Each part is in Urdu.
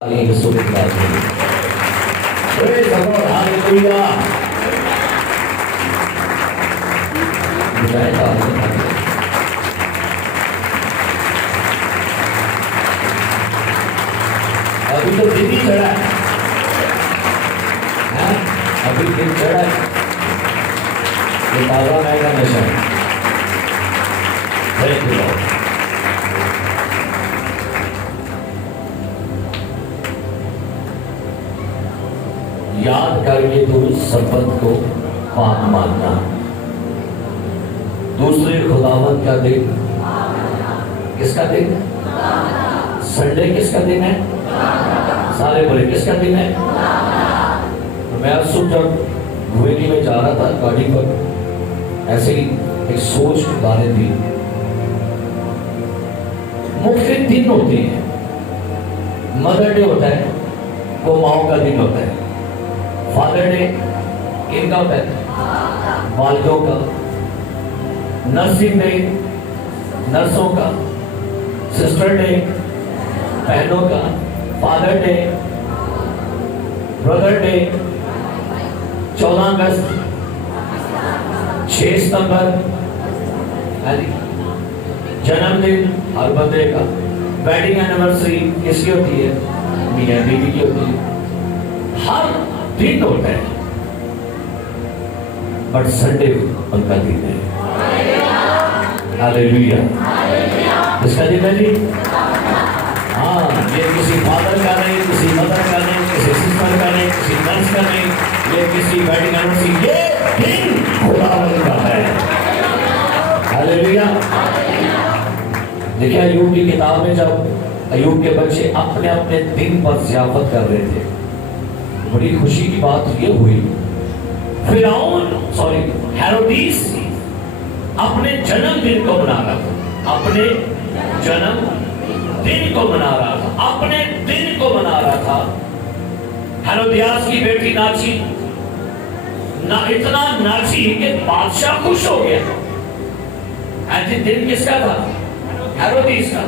رسول اللہ Praise the Lord, hallelujah. ابھی تو دن ہی چڑھا ہے، ابھی دن چڑھا ہے، یہ تازہ نئے کا نشہ ہے. Thank you Lord. یاد کر کے تو اس سبت کو پاک ماننا. دوسرے خداوند کا دن کس کا دن ہے؟ سنڈے کس کا دن ہے؟ سارے بولے کس کا دن ہے؟ میں آج صبح جب گوئنی میں جا رہا تھا گاڑی پر، ایسے ہی ایک سوچ گانے تھی. مختلف دن ہوتے ہیں. مدر ڈے ہوتا ہے، وہ ماؤں کا دن ہوتا ہے. فادر ڈے کن کا ہوتا ہے؟ والدوں کا. نرسنگ ڈے نرسوں کا. سسٹر ڈے بہنوں کا. فادر ڈے، برادر ڈے 14 اگست، 6 ستمبر جنم دن ہر بندے کا. ویڈنگ اینیورسری کس کی ہوتی ہے؟ میاں بیوی کی ہوتی ہے. ہر دن ہوتا ہے، بٹ سنڈے ان کا دن ہے. ہاللیلویا. اس کا دن ہے جی. ہاں، یہ کسی فادر کا نہیں، کسی مدر کا نہیں، کسی سسٹر کا نہیں، کسی نرس کا نہیں، یہ کسی ویڈنگ اینیورسری، یہ دن خداوند کا ہے. ہاللیلویا. دیکھیں ایوب کی کتاب میں جب ایوب کے بچے اپنے اپنے دن پر ضیافت کر رہے تھے، بڑی خوشی کی بات یہ ہوئی، ہیرودیس اپنے جنم دن کو منا رہا تھا. اپنے جنم دن کو منا رہا تھا. اپنے دن کو منا رہا تھا. ہیرودیاس کی بیٹی ناچی، اتنا ناچی کہ بادشاہ خوش ہو گیا. ایسے دن کس کا تھا؟ ہیرودیس کا.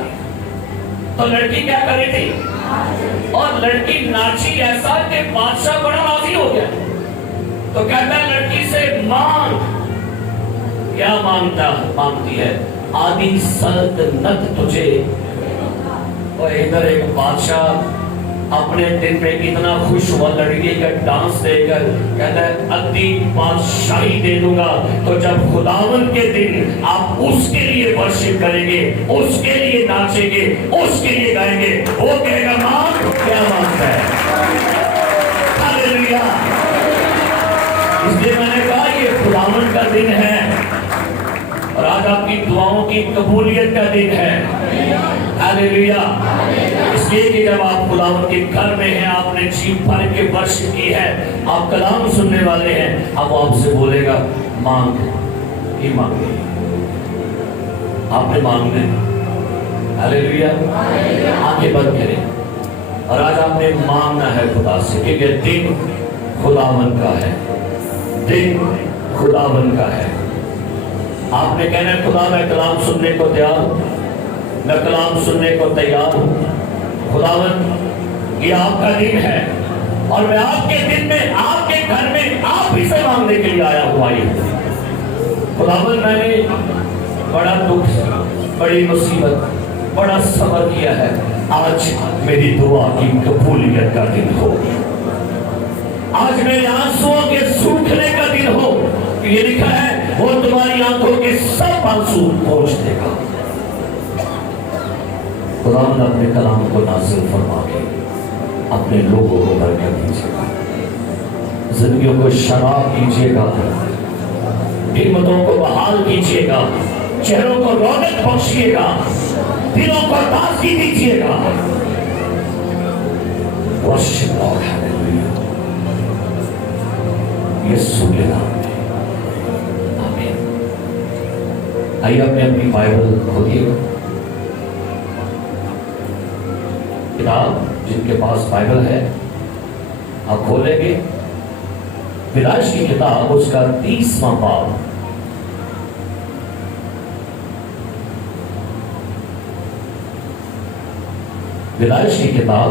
تو لڑکی کیا کر رہی تھی؟ اور لڑکی ناچی ایسا کہ بادشاہ بڑا راضی ہو گیا. تو کہتا ہے لڑکی سے مانگ. کیا مانگتی ہے؟ آدھی سلطنت تجھے. اور ادھر ایک بادشاہ اپنے دن میں اتنا خوش ہوا لڑکی کا ڈانس دے کر، کہتا ہے ادھی بادشاہی دے دوں گا. تو جب خداوند کے دن آپ اس کے لیے ورشپ کریں گے، اس کے لیے ناچیں گے، اس کے لیے گائیں گے، وہ کہے گا مانگ. کیا مانگتا ہے؟ ہاللیلویا. اس لیے میں نے کہا یہ خداوند کا دن ہے، اور آج آپ کی دعاؤں کی قبولیت کا دن ہے. ہاللیلویا. اس لیے کہ جب آپ خداوند کے گھر میں ہیں، آپ نے جی بھر کے ورشپ کی ہے، آپ کلام سننے والے ہیں، اب آپ سے بولے گا مانگ. ہی مانگے آپ نے مانگنے. ہاللیلویا. آنکھیں بند کریں. اور آج آپ نے مانگنا ہے خدا سے، کیونکہ دن خداوند کا ہے. دن خداوند کا ہے. آپ نے کہنا ہے خدا میں کلام سننے کو تیار ہوں، میں کلام سننے کو تیار ہوں. خداوند یہ آپ کا دن ہے، اور میں آپ کے دن میں، آپ کے گھر میں آپ ہی سے مانگنے کے لیے آیا ہوا ہوں. خداوند میں نے بڑا دکھ، بڑی مصیبت، بڑا صبر کیا ہے. آج میری دعا کی قبولیت کا دن ہو. آج میرے آنسوؤں کے سوکھنے کا دن ہو. یہ لکھا ہے وہ تمہاری آنکھوں کے سب آنسو پوچھ دے گا. خداوند اپنے کلام کو نازل فرما کے اپنے لوگوں کو برکت دیجیے گا. زندگیوں کو شراب کیجیے گا، ہمتوں کو بحال کیجیے گا، چہروں کو رونق بخشیے گا، دلوں کو تازگی دیجیے گا. Worship lord. ہاللیلویا. یسوع کے نام میں آمین. آئیے آپ نے اپنی بائبل کھولیے گا. کتاب جن کے پاس بائبل ہے آپ کھولیں گے پیدائش کی کتاب، اس کا 30واں باب. پیدائش کی کتاب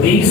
30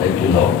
Thank you, Lord.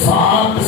7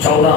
14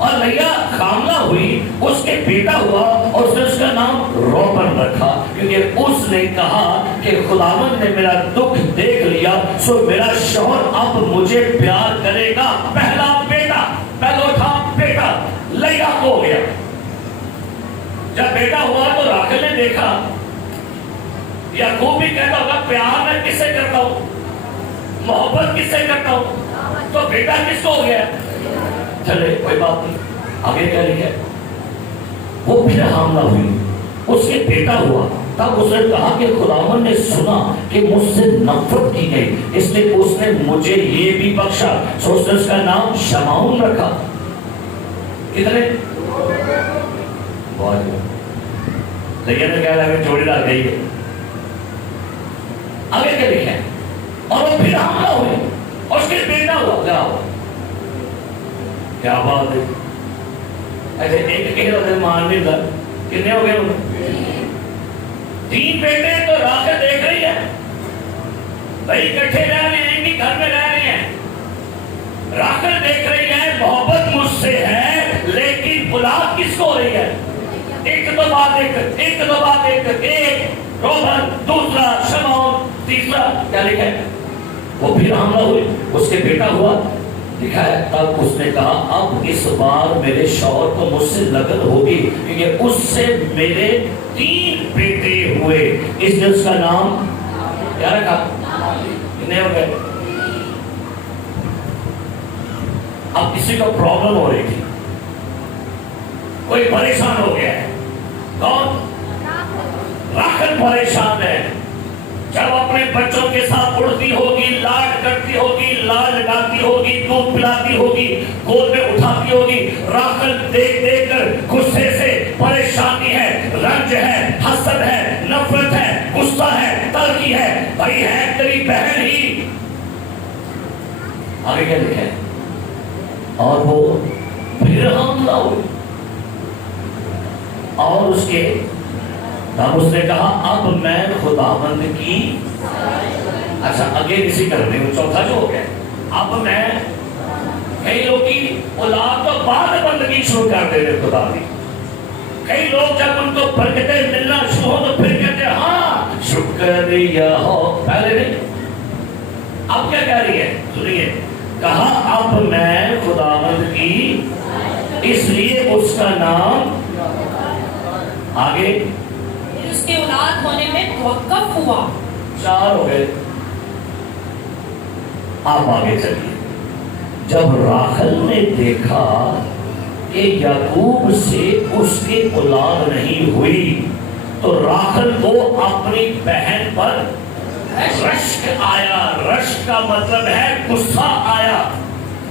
اور لیا حاملہ ہوئی، اس کے بیٹا ہوا اور اس نے اس کا نام روبن رکھا، کیونکہ اس نے کہا کہ خداوند نے میرا دکھ دیکھ لیا، سو میرا شوہر اب مجھے پیار کرے گا۔ پہلا بیٹا، پہلو تھا بیٹا، لیا کو ہو گیا۔ جب بیٹا ہوا تو راحیل نے دیکھا، یعقوب بھی کہتا ہوگا پیار میں کس سے کرتا ہوں، محبت کس سے کرتا ہوں، تو بیٹا کس کو ہو گیا؟ چلے کوئی بات نہیں، آگے کیا لکھا ہے؟ وہ پھر حاملہ ہوئی، اس کے بیٹا ہوا، تب اس نے کہا کہ خداوند نے سنا کہ مجھ سے نفرت کی گئی، اس لیے اس نے مجھے یہ بھی بخشا، سو اس نے اس کا نام شمعون رکھا۔ کتنے؟ لیکن کیا لگا جوڑی ڈال گئی ہے۔ آگے کیا لکھا ہے؟ اور وہ پھر حاملہ ہوئی، اور اس کے بیٹا ہوا، کیا ہوا؟ کیا بات ہے؟ ایسے ایک کہہ رہا تھا ماننے کا، کتنے ہو گئے انہیں؟ 3 بیٹے تو راحیل دیکھ رہی ہے، بھائی کٹھے رہ رہے ہیں کہ گھر میں رہ رہے ہیں، راحیل دیکھ رہی ہے محبت مجھ سے ہے، لیکن اولاد کس کو ہو رہی ہے؟ ایک تو بات ایک روبن، دوسرا شمعون، تیسرا کیا لکھا ہے؟ وہ پھر حاملہ ہوئی، اس کے بیٹا ہوا، لکھا ہے تب اس نے کہا اب اس بار میرے شوہر کو مجھ سے لگن ہوگی، کیونکہ اس سے میرے 3 بیٹے ہوئے، اس نے اس کا نام کیا رکھا؟ کتنے ہو گئے؟ اب کسی کو پرابلم ہو رہی تھی، کوئی پریشان ہو گیا ہے، کون؟ راحیل پریشان ہے، جب اپنے بچوں کے ساتھ اڑتی ہوگی، لاڈ کرتی ہوگی، لال لگاتی ہوگی، دودھ پلاتی ہوگی، گود میں اٹھاتی ہوگی، راحیل دیکھ دیکھ کر غصے سے پریشانی ہے، رنج ہے، حسد ہے، نفرت ہے، غصہ ہے، تلخی ہے، بھائی ہے تیری بہن ہی۔ آگے کیا لکھا ہے؟ اور وہ پھر حاملہ ہوئی، اور اس کے تب اس نے کہا اب میں خداوند کی، اچھا آگے کسی کر رہی ہوں، چوتھا جو ہو گیا، اب میں، کئی لوگ کی اولاد تو بعد بندگی شروع کر دے رہے خدا دی، کئی لوگ جب ان کو برکتیں ملنا شروع ہو تو پھر کہتے ہیں ہاں شکریہ ہو، پہلے نہیں۔ اب کیا کہہ رہی ہے سنیے، کہا اب میں خداوند کی، اس لیے اس کا نام، آگے اس کے اولاد ہونے میں توقف ہوا۔ 4 ہو گئے۔ آپ آگے چلیے، جب راحیل نے دیکھا کہ یعقوب سے اس کی اولاد نہیں ہوئی تو راحیل کو اپنی بہن پر رشک آیا۔ رشک کا مطلب ہے غصہ آیا،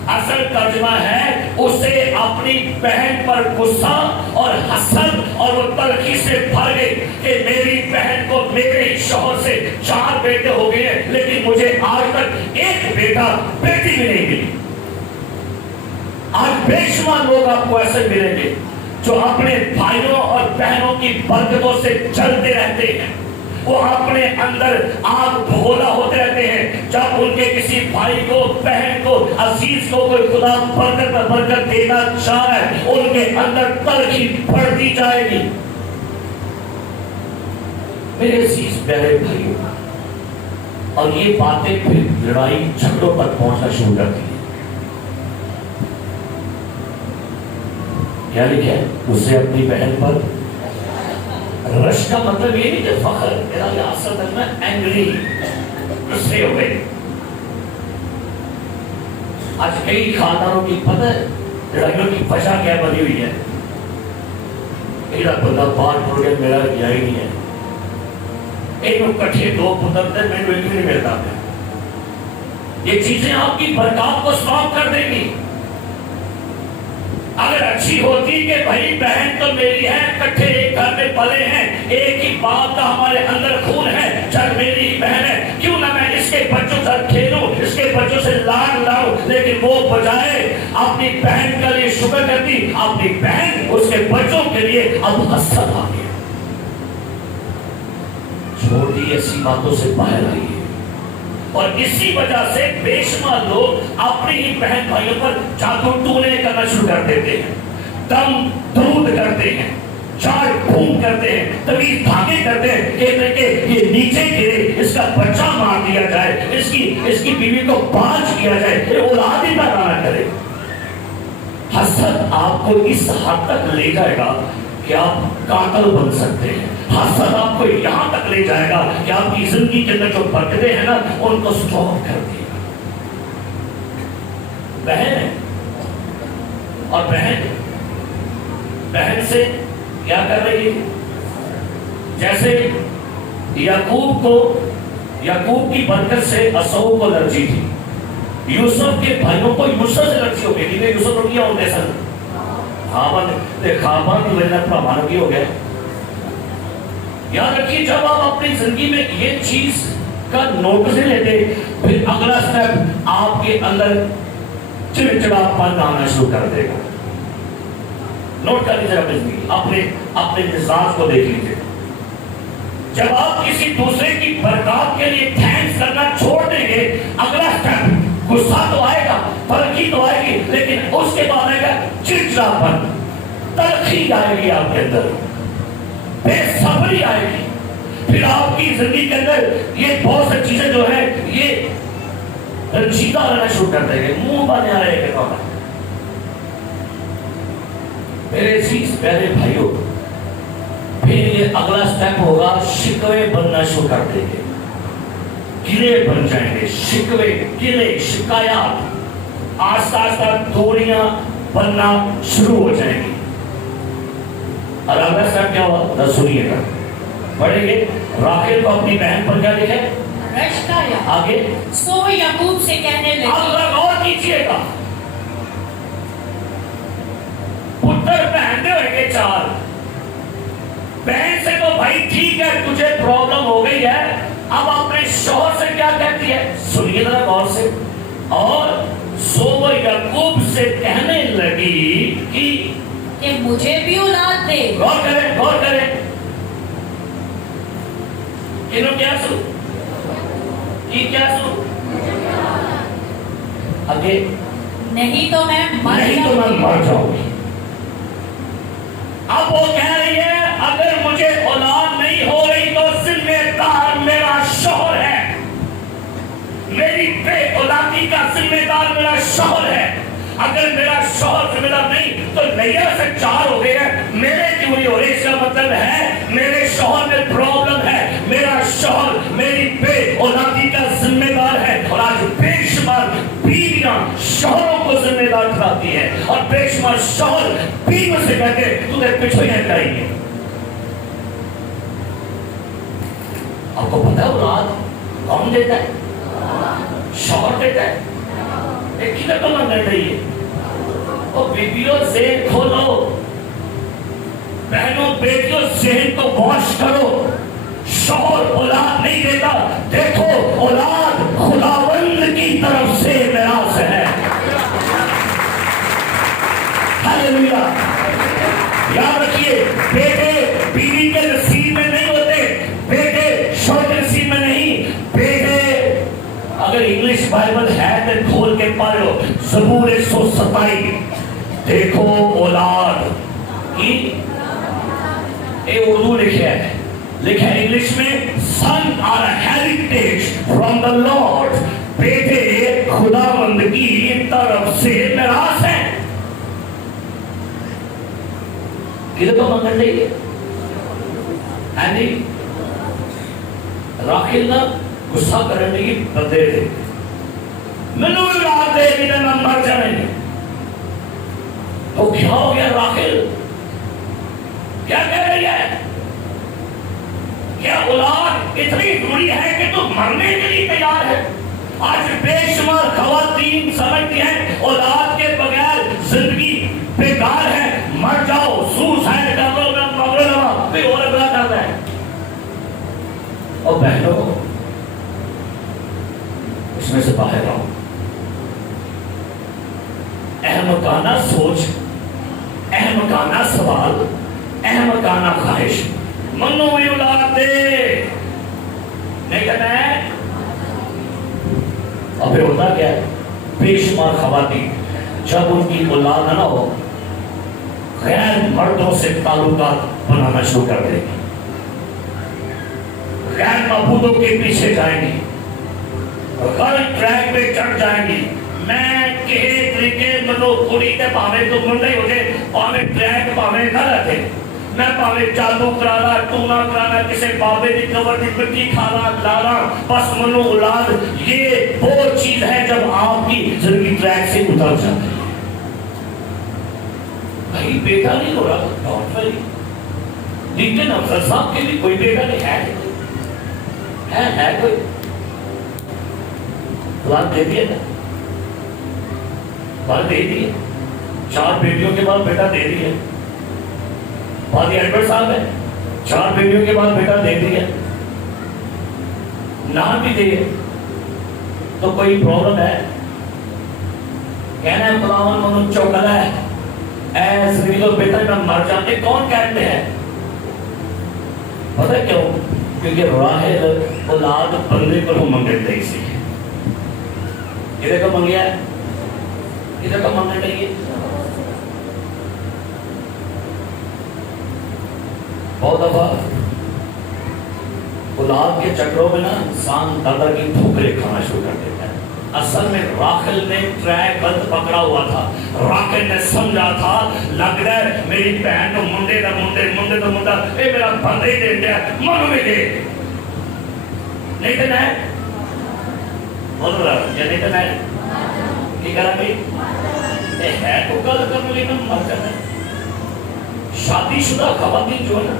اصل ترجمہ ہے اسے اپنی بہن پر غصہ اور حسد اور وہ تلخی سے بھر گئی کہ میری بہن کو میرے ہی شوہر سے 4 بیٹے ہو گئے ہیں، لیکن مجھے آج تک ایک بیٹا بیٹی بھی نہیں ملی۔ آج بے شمار لوگ آپ کو ایسے ملیں گے جو اپنے بھائیوں اور بہنوں کی برکتوں سے جلتے رہتے ہیں، وہ اپنے اندر آگ بھگولا ہوتے رہتے ہیں، جب ان کے کسی بھائی کو، بہن کو، عزیز کو کوئی خدا برکت پر برکت دینا چاہ رہا ہے، ان کے اندر تلخی بڑھتی جائے گی۔ میرے عزیز پیارے بھائیوں، اور یہ باتیں پھر لڑائی جھگڑوں تک پہنچنا شروع کرتی ہیں۔ کیا لکھا ہے؟ اسے اپنی بہن پر رش کا مطلب یہ نہیں کہ فخر، میرا اصل تک میں اینگری، غصے ہو گئے۔ آج کئی خاندانوں کی پتہ ہے لڑائیوں کی وجہ کیا بنی ہوئی ہے؟ میرا بندہ بات ٹوٹ گیا، میرا کیا ہی نہیں ہے، ایک کٹھے 2 پتر تھے، میں ایک بھی نہیں ملتا۔ یہ چیزیں آپ کی برکات کو سٹاپ کر دیں گی۔ اگر اچھی ہوتی کہ بھائی بہن تو میری ہے، کٹھے ایک گھر میں پلے ہیں، ایک ہی باپ کا ہمارے اندر خون ہے، جب میری ہی بہن ہے، کیوں نہ میں اس کے بچوں سے کھیلوں، اس کے بچوں سے لاڈ لاؤں، لیکن وہ بجائے اپنی بہن کا لیے شکر کرتی، اپنی بہن اس کے بچوں کے لیے اب حسد آ گیا۔ چھوٹی ایسی باتوں سے باہر آئیے، اور اسی وجہ سے بے شمار لوگ اپنی ہی بہن بھائیوں پر جادو ٹونے کرنا شروع کر دیتے ہیں، دم درود کرتے ہیں، چاڑ پھونک کرتے ہیں، طویل دھاگے کرتے ہیں، کہتے ہیں کہ یہ نیچے گرے، اس کا بچہ مار دیا جائے، اس کی بیوی کو باز کیا جائے، یہ اولاد ہی پیدا نہ کرے۔ حسد آپ کو اس حد تک لے جائے گا کہ آپ قاتل بن سکتے ہیں۔ حسد آپ کو یہاں تک لے جائے گا کہ آپ کی زندگی کے اندر جو برکتیں ہیں نا ان کو سٹاپ کر دے گا۔ بہن ہے اور بہن سے کیا کر رہی ہے؟ جیسے یعقوب کی برکت سے عیسو کو الرجی تھی، یوسف کے بھائیوں کو یوسف سے الرجی ہو گئی تھی، یوسف کو کیا ہوتے سن خابان کی وجہ پر مانوی ہو گئے۔ یاد رکھیے جب آپ اپنی زندگی میں یہ چیز کا نوٹس لیتے پھر اگلا سٹیپ آپ کے اندر چڑچڑاپن آنا شروع کر دے گا۔ نوٹ کر لیجیے اپنی زندگی، اپنے مزاج کو دیکھ لیجیے۔ جب آپ کسی دوسرے کی برکات کے لیے تھینکس کرنا چھوڑ دیں گے، اگلا سٹیپ غصہ تو آئے گا، تلخی تو آئے گی، لیکن اس کے بعد آئے گا چڑچڑاپن، تلخی آئے گی آپ کے اندر، بے صبری آئے گی۔ پھر آپ کی زندگی کے اندر یہ بہت سی چیزیں جو ہے یہ رنجیدہ رہنا شروع کر دیں گے، منہ بنے آ رہے کہ کہاں۔ میرے عزیز پیارے بھائیوں، پھر یہ اگلا سٹیپ ہوگا شکوے بننا شروع کر دیں گے، گلے بن جائیں گے، شکوے گلے شکایات، آہستہ آہستہ دوریاں بننا شروع ہو جائیں گی۔ اور اگلا سٹیپ کیا ہوا سنیے گا، پڑھیں گے۔ راحیل کو اپنی بہن پر کیا لکھے؟ رشکایا۔ آگے سو وہ یعقوب سے کہنے لگی، اب غور کیجیے گا، پتر پہنتے ہوئے کے چار، بہن سے تو بھائی ٹھیک ہے تجھے پرابلم ہو گئی ہے، اب اپنے شوہر سے کیا کہتی ہے؟ سنیے ذرا غور سے۔ اور سو وہ یعقوب سے کہنے لگی کہ مجھے بھی اولاد دے۔ غور کریں انہوں کیا سو آگے، نہیں تو میں مر جاؤں گی۔ اب وہ کہہ رہی ہے اگر مجھے اولاد نہیں ہو رہی تو ذمہ دار میرا شوہر ہے، میری بے اولادی کا ذمہ دار میرا شوہر ہے۔ اگر میرا شوہر ذمہ دار نہیں تو نیا سے چار ہو گئے ہیں، میرے کیوں نہیں ہو رہی؟ اس کا مطلب ہے میرے شوہر میں پرابلم ہے، میرا شوہر میری بے اولادی کا ذمہ دار ہے۔ اور آج بے شمار بیویاں شوہروں کو ذمہ دار ٹھہراتی ہیں، اور بے شمار شوہر بیوی سے کہتے ہیں تجھے پچھوئیاں چاہیے۔ آپ کو پتا ہے اولاد کون دیتا ہے؟ شوہر دیتا ہے۔ ایک ہی تو مانگنا چاہیے۔ اور بیویوں ذہن کھولو، بہنوں بیٹیوں ذہن کو واش کرو۔ شوہر اولاد نہیں دیتا، دیکھو اولاد خداوند کی طرف سے میراث ہے۔ ہاللیلویا۔ یاد رکھیے بیٹے بیوی کے نصیب میں نہیں ہوتے، بیٹے شوہر کے نصیب میں نہیں۔ بیٹے اگر انگلش بائبل ہے تو کھول کے پڑھ لو، زبور 127، دیکھو اولاد کی اے اردو لکھا ہے انگلش میں son are heritage from the Lord, بیٹے خداوند کی طرف سے میراث ہے۔ کدھر تو منگل چاہیے راحیل نہ غصہ کرنے کی بدلے دے، مینوں بھی اولاد دے بھی نہ مر جانے۔ تو کیا ہو گیا؟ راحیل کیا کہہ رہی ہے؟ کیا اولاد اتنی ضروری ہے کہ تو مرنے کے لیے تیار ہے؟ آج بے شمار خواتین سمجھتی ہیں اولاد کے بغیر زندگی بیکار ہے، مر جاؤ، سوسائڈ کر لو، میں مر لوں، کوئی اور بلا کرتا ہے۔ اور بہنوں اس میں سے باہر آؤ، احمقانہ سوچ، احمقانہ سوال، احمقانہ خواہش، منو بھی اولاد دے، نہیں کہنا ہے اور پھر ہوتا کیا ہے، بے شمار خواتین جب ان کی اولاد نہ ہو غیر مردوں سے تعلقات بنانا شروع کر دیں گی، غیر معبودوں کے پیچھے جائیں گی، غلط ٹریک پہ چڑھ جائیں گی. میں کہے طریقے منو کڑی تے پاوے تو منڈے ہو جائے، پاوے ٹریک پاوے غلط ہے، میں پاوے جادو کرانا ٹونا کرانا کسے بابے دی قبر دی مٹی کھانا لانا، بس منو اولاد یہ وہ چیز ہے جب آپ کی زندگی ٹریک سے اتر جاتی ہے. بھائی بیٹا نہیں ہو رہا، ڈونٹ وری، لیکن افسر صاحب کے بھی کوئی بیٹا نہیں ہے کوئی اولاد دے دیے نا، بات دے دیے، 4 بیٹیوں کے بعد بیٹا دے دیے. بات ایڈورڈ صاحب ہے 4 بیٹیوں کے بعد بیٹا دے دیے، نام بھی دے تو کوئی پرابلم ہے؟ کہنا ہے خداوند منو چوکلا ہے ایس ریلو بیٹا میں مر جاتے، کون کہتے ہیں؟ پتہ کیوں؟ کیونکہ راحل اولاد بندے کو منگے نہیں سی. کدھر کو منگیا ہے؟ کدھر کو منگنے نہیں ہے؟ بہت دفعہ اولاد کے چکروں میں نا انسان دادا کی ٹھوکریں کھانا شروع کر دیتا ہے. اصل میں راحل نے ٹریک بند پکڑا ہوا تھا، راحل نے سمجھا تھا لگ رہا ہے میری بہن تو منڈے دا منڈے تو منڈا اے میرا بندے ہی دے دیا منو میں دے نہیں تو میں بول رہا یا نہیں تو میں کی کرا بھی اے ہے تو گل کرنے لیے مر جانا. شادی شدہ خواتین جو ہے نا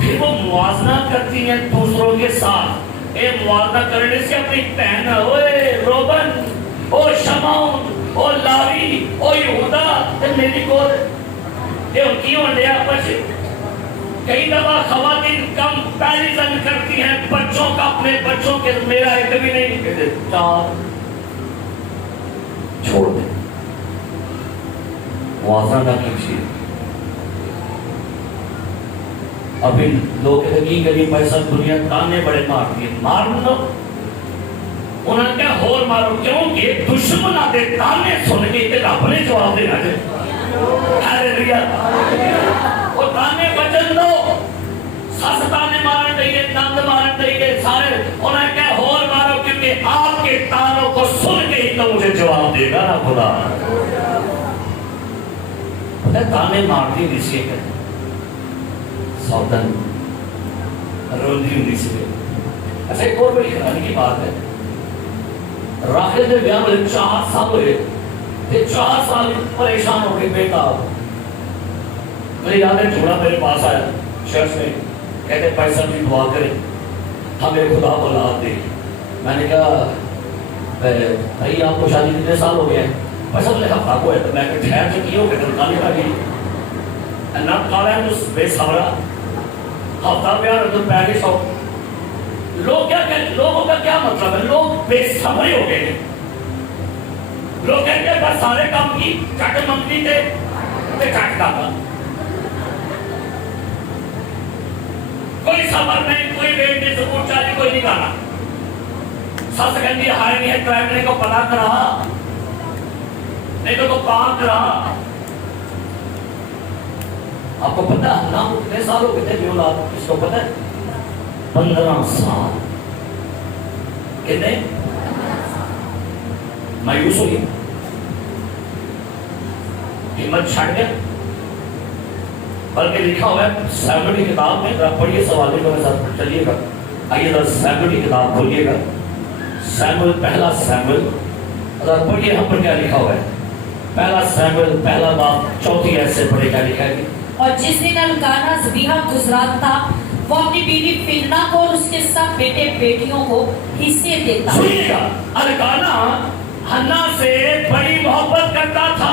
پھر وہ موازنہ کرتی ہیں دوسروں کے ساتھ. اے موازنہ کرنے سے اپنی بہن اوے روبن او شمعون او لاوی او یہودا تے میری کو تے ان کی ہونڈے آپس. کئی دفعہ خواتین کمپیریزن کرتی ہیں بچوں کا اپنے بچوں کے، میرا ایک بھی نہیں کہتے 4 چھوڑ دیں، موازنہ نہ کیجیے. ابھی لوگ کہتے ہیں کہ غریب پیسہ دنیا تانے بڑے مارتی ہے. مارنا انہوں نے کہا اور مارو، کیونکہ دشمن آتے تانے سن کے کہ رب نے جواب دینا ہے. ہاللیلویا. وہ تانے بچن دو، سس تانے مارن دئیے، نند مارن دئیے، سارے انہوں نے کہا اور مارو کیونکہ آپ کے تانوں کو سن کے ہی تو مجھے جواب دے گا نا خدا. پتہ تانے مارتی نہیں سی کہتے سودن روندی ہوئی سے. اچھا ایک اور بڑی حیرانی کی بات ہے، راحل نے بیاہ میں 4 سال ہوئے تے 4 سال پریشان ہو کے بیٹا. مجھے یاد ہے جھوڑا میرے پاس آیا چرچ میں، کہتے پیسہ بھی دعا کرے ہمیں خدا اولاد دے. میں نے کہا بھائی آپ کو شادی کتنے سال ہو گئے ہیں؟ پیسہ بولے ہفتہ کو ہے. تو میں کہا ٹھہر سے کی ہو گئے تنخواہ کا گئی نہ کھانا ہے تو بے سہارا ہفتہ بیار تو پیرس ہو. لوگ کیا کہتے، لوگوں کا کیا مطلب ہے؟ لوگ بے صبر ہو گئے ہیں. لوگ کہتے ہیں بس سارے کام کی چٹ منگنی تھے چٹ کا کوئی صبر نہیں، کوئی ویٹ نہیں، سکوٹ چاہیے کوئی نہیں کھانا. سس کہتی ہائے نہیں ہے ٹریولنے کو پتا کرا نہیں تو کام کرا. آپ کو پتا ہے اللہ کو کتنے سال ہو گئے تھے اولاد؟ کس کو پتا ہے؟ 15 سال. کتنے؟ مایوس ہوئی، ہمت چھڑ گیا. بلکہ لکھا ہوا ہے سیموئل کی کتاب میں، ذرا پڑھیے سوالے کو میرے ساتھ چلیے گا. آئیے ذرا سیموئل کی کتاب کھولیے گا، سیموئل پہلا سیموئل، ذرا پڑھیے ہم پر کیا لکھا ہوا ہے. پہلا سیموئل پہلا باب 4 ایسے پڑھے کیا لکھا ہے. اور جس دن الکانا ذبیحہ گزرات تھا وہ اپنی بیوی فلنا کو اور اس کے سب بیٹے بیٹیوں کو حصے دیتا. سنیے گا، الکانا حنا سے بڑی محبت کرتا تھا.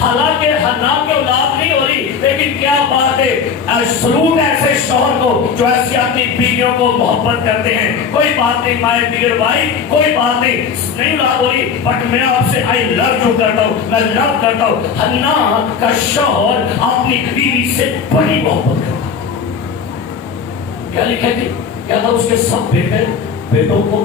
حالانکہ حنا کے اولاد نہیں ہو رہی، لیکن کیا بات ہے، سلوک ایسے شوہر کو جو ایسی اپنی بیویوں کو محبت کرتے ہیں. کوئی بات نہیں مائے ڈیئر بھائی، کوئی بات نہیں اولاد ہو رہی، بٹ میں آپ سے آئی لو جو کرتا ہوں، میں لو کرتا ہوں. حنا کا شوہر اپنی بیوی سے بڑی محبت کرتا. کیا لکھا تھی؟ کیا تھا؟ اس کے سب بیٹوں کو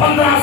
15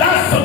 10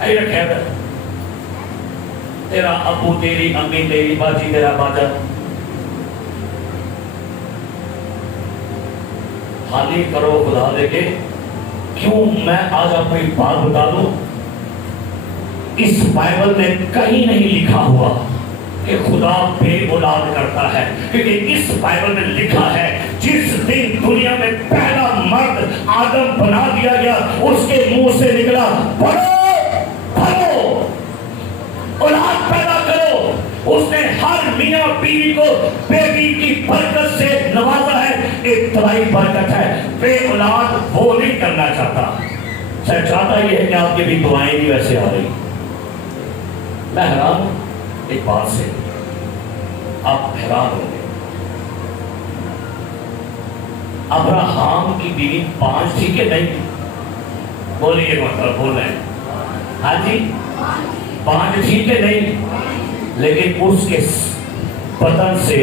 اے رکھے ہے تیرا ابو تیری امی تیری باجی تیرا باجا حالی کرو خدا دے کے کیوں میں آج اپنی بات بتا دوں اس بائبل میں کہیں نہیں لکھا ہوا کہ خدا بے اولاد کرتا ہے کیونکہ اس بائبل میں لکھا ہے جس دن دنیا میں پہلا مرد آدم بنا دیا گیا اس کے منہ سے نکلا پڑھو اولاد پیدا کرو اس نے ہر میاں بیوی کو بیٹی کی برکت سے نوازا ہے ابتدائی برکت ہے بے اولاد وہ نہیں کرنا چاہتا سر چاہتا یہ ہے کہ آپ کی بھی دعائیں بھی ویسے آ رہی میں حیران ہوں ایک بات سے آپ حیران ہوں گے ابراہام کی بیوی 5 تھی کہ نہیں بولیے مطلب بول رہے ہیں ہاں جی 5 تھی کہ نہیں لیکن اس کے بدن سے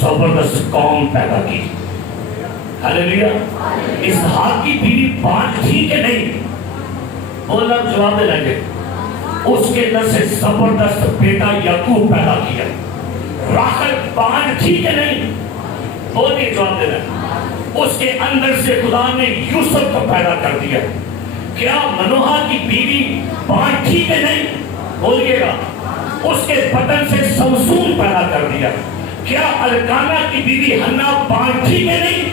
زبردست قوم پیدا کی ہاللیلویا اسحاق کی بیوی 5 تھی کہ نہیں بولنا جواب دے لگے اس کے اندر سے زبردست بیٹا یعقوب پیدا کیا راحل 5 تھی کہ نہیں بولنے جواب دے لگے اس کے اندر سے خدا نے یوسف کو پیدا کر دیا کیا منوہا کی بیوی 5 تھی کہ نہیں بولیے گا اس کے بدن سے سمسون پیدا کر دیا کیا الکانا کی بیوی ہنا 5 تھی کہ نہیں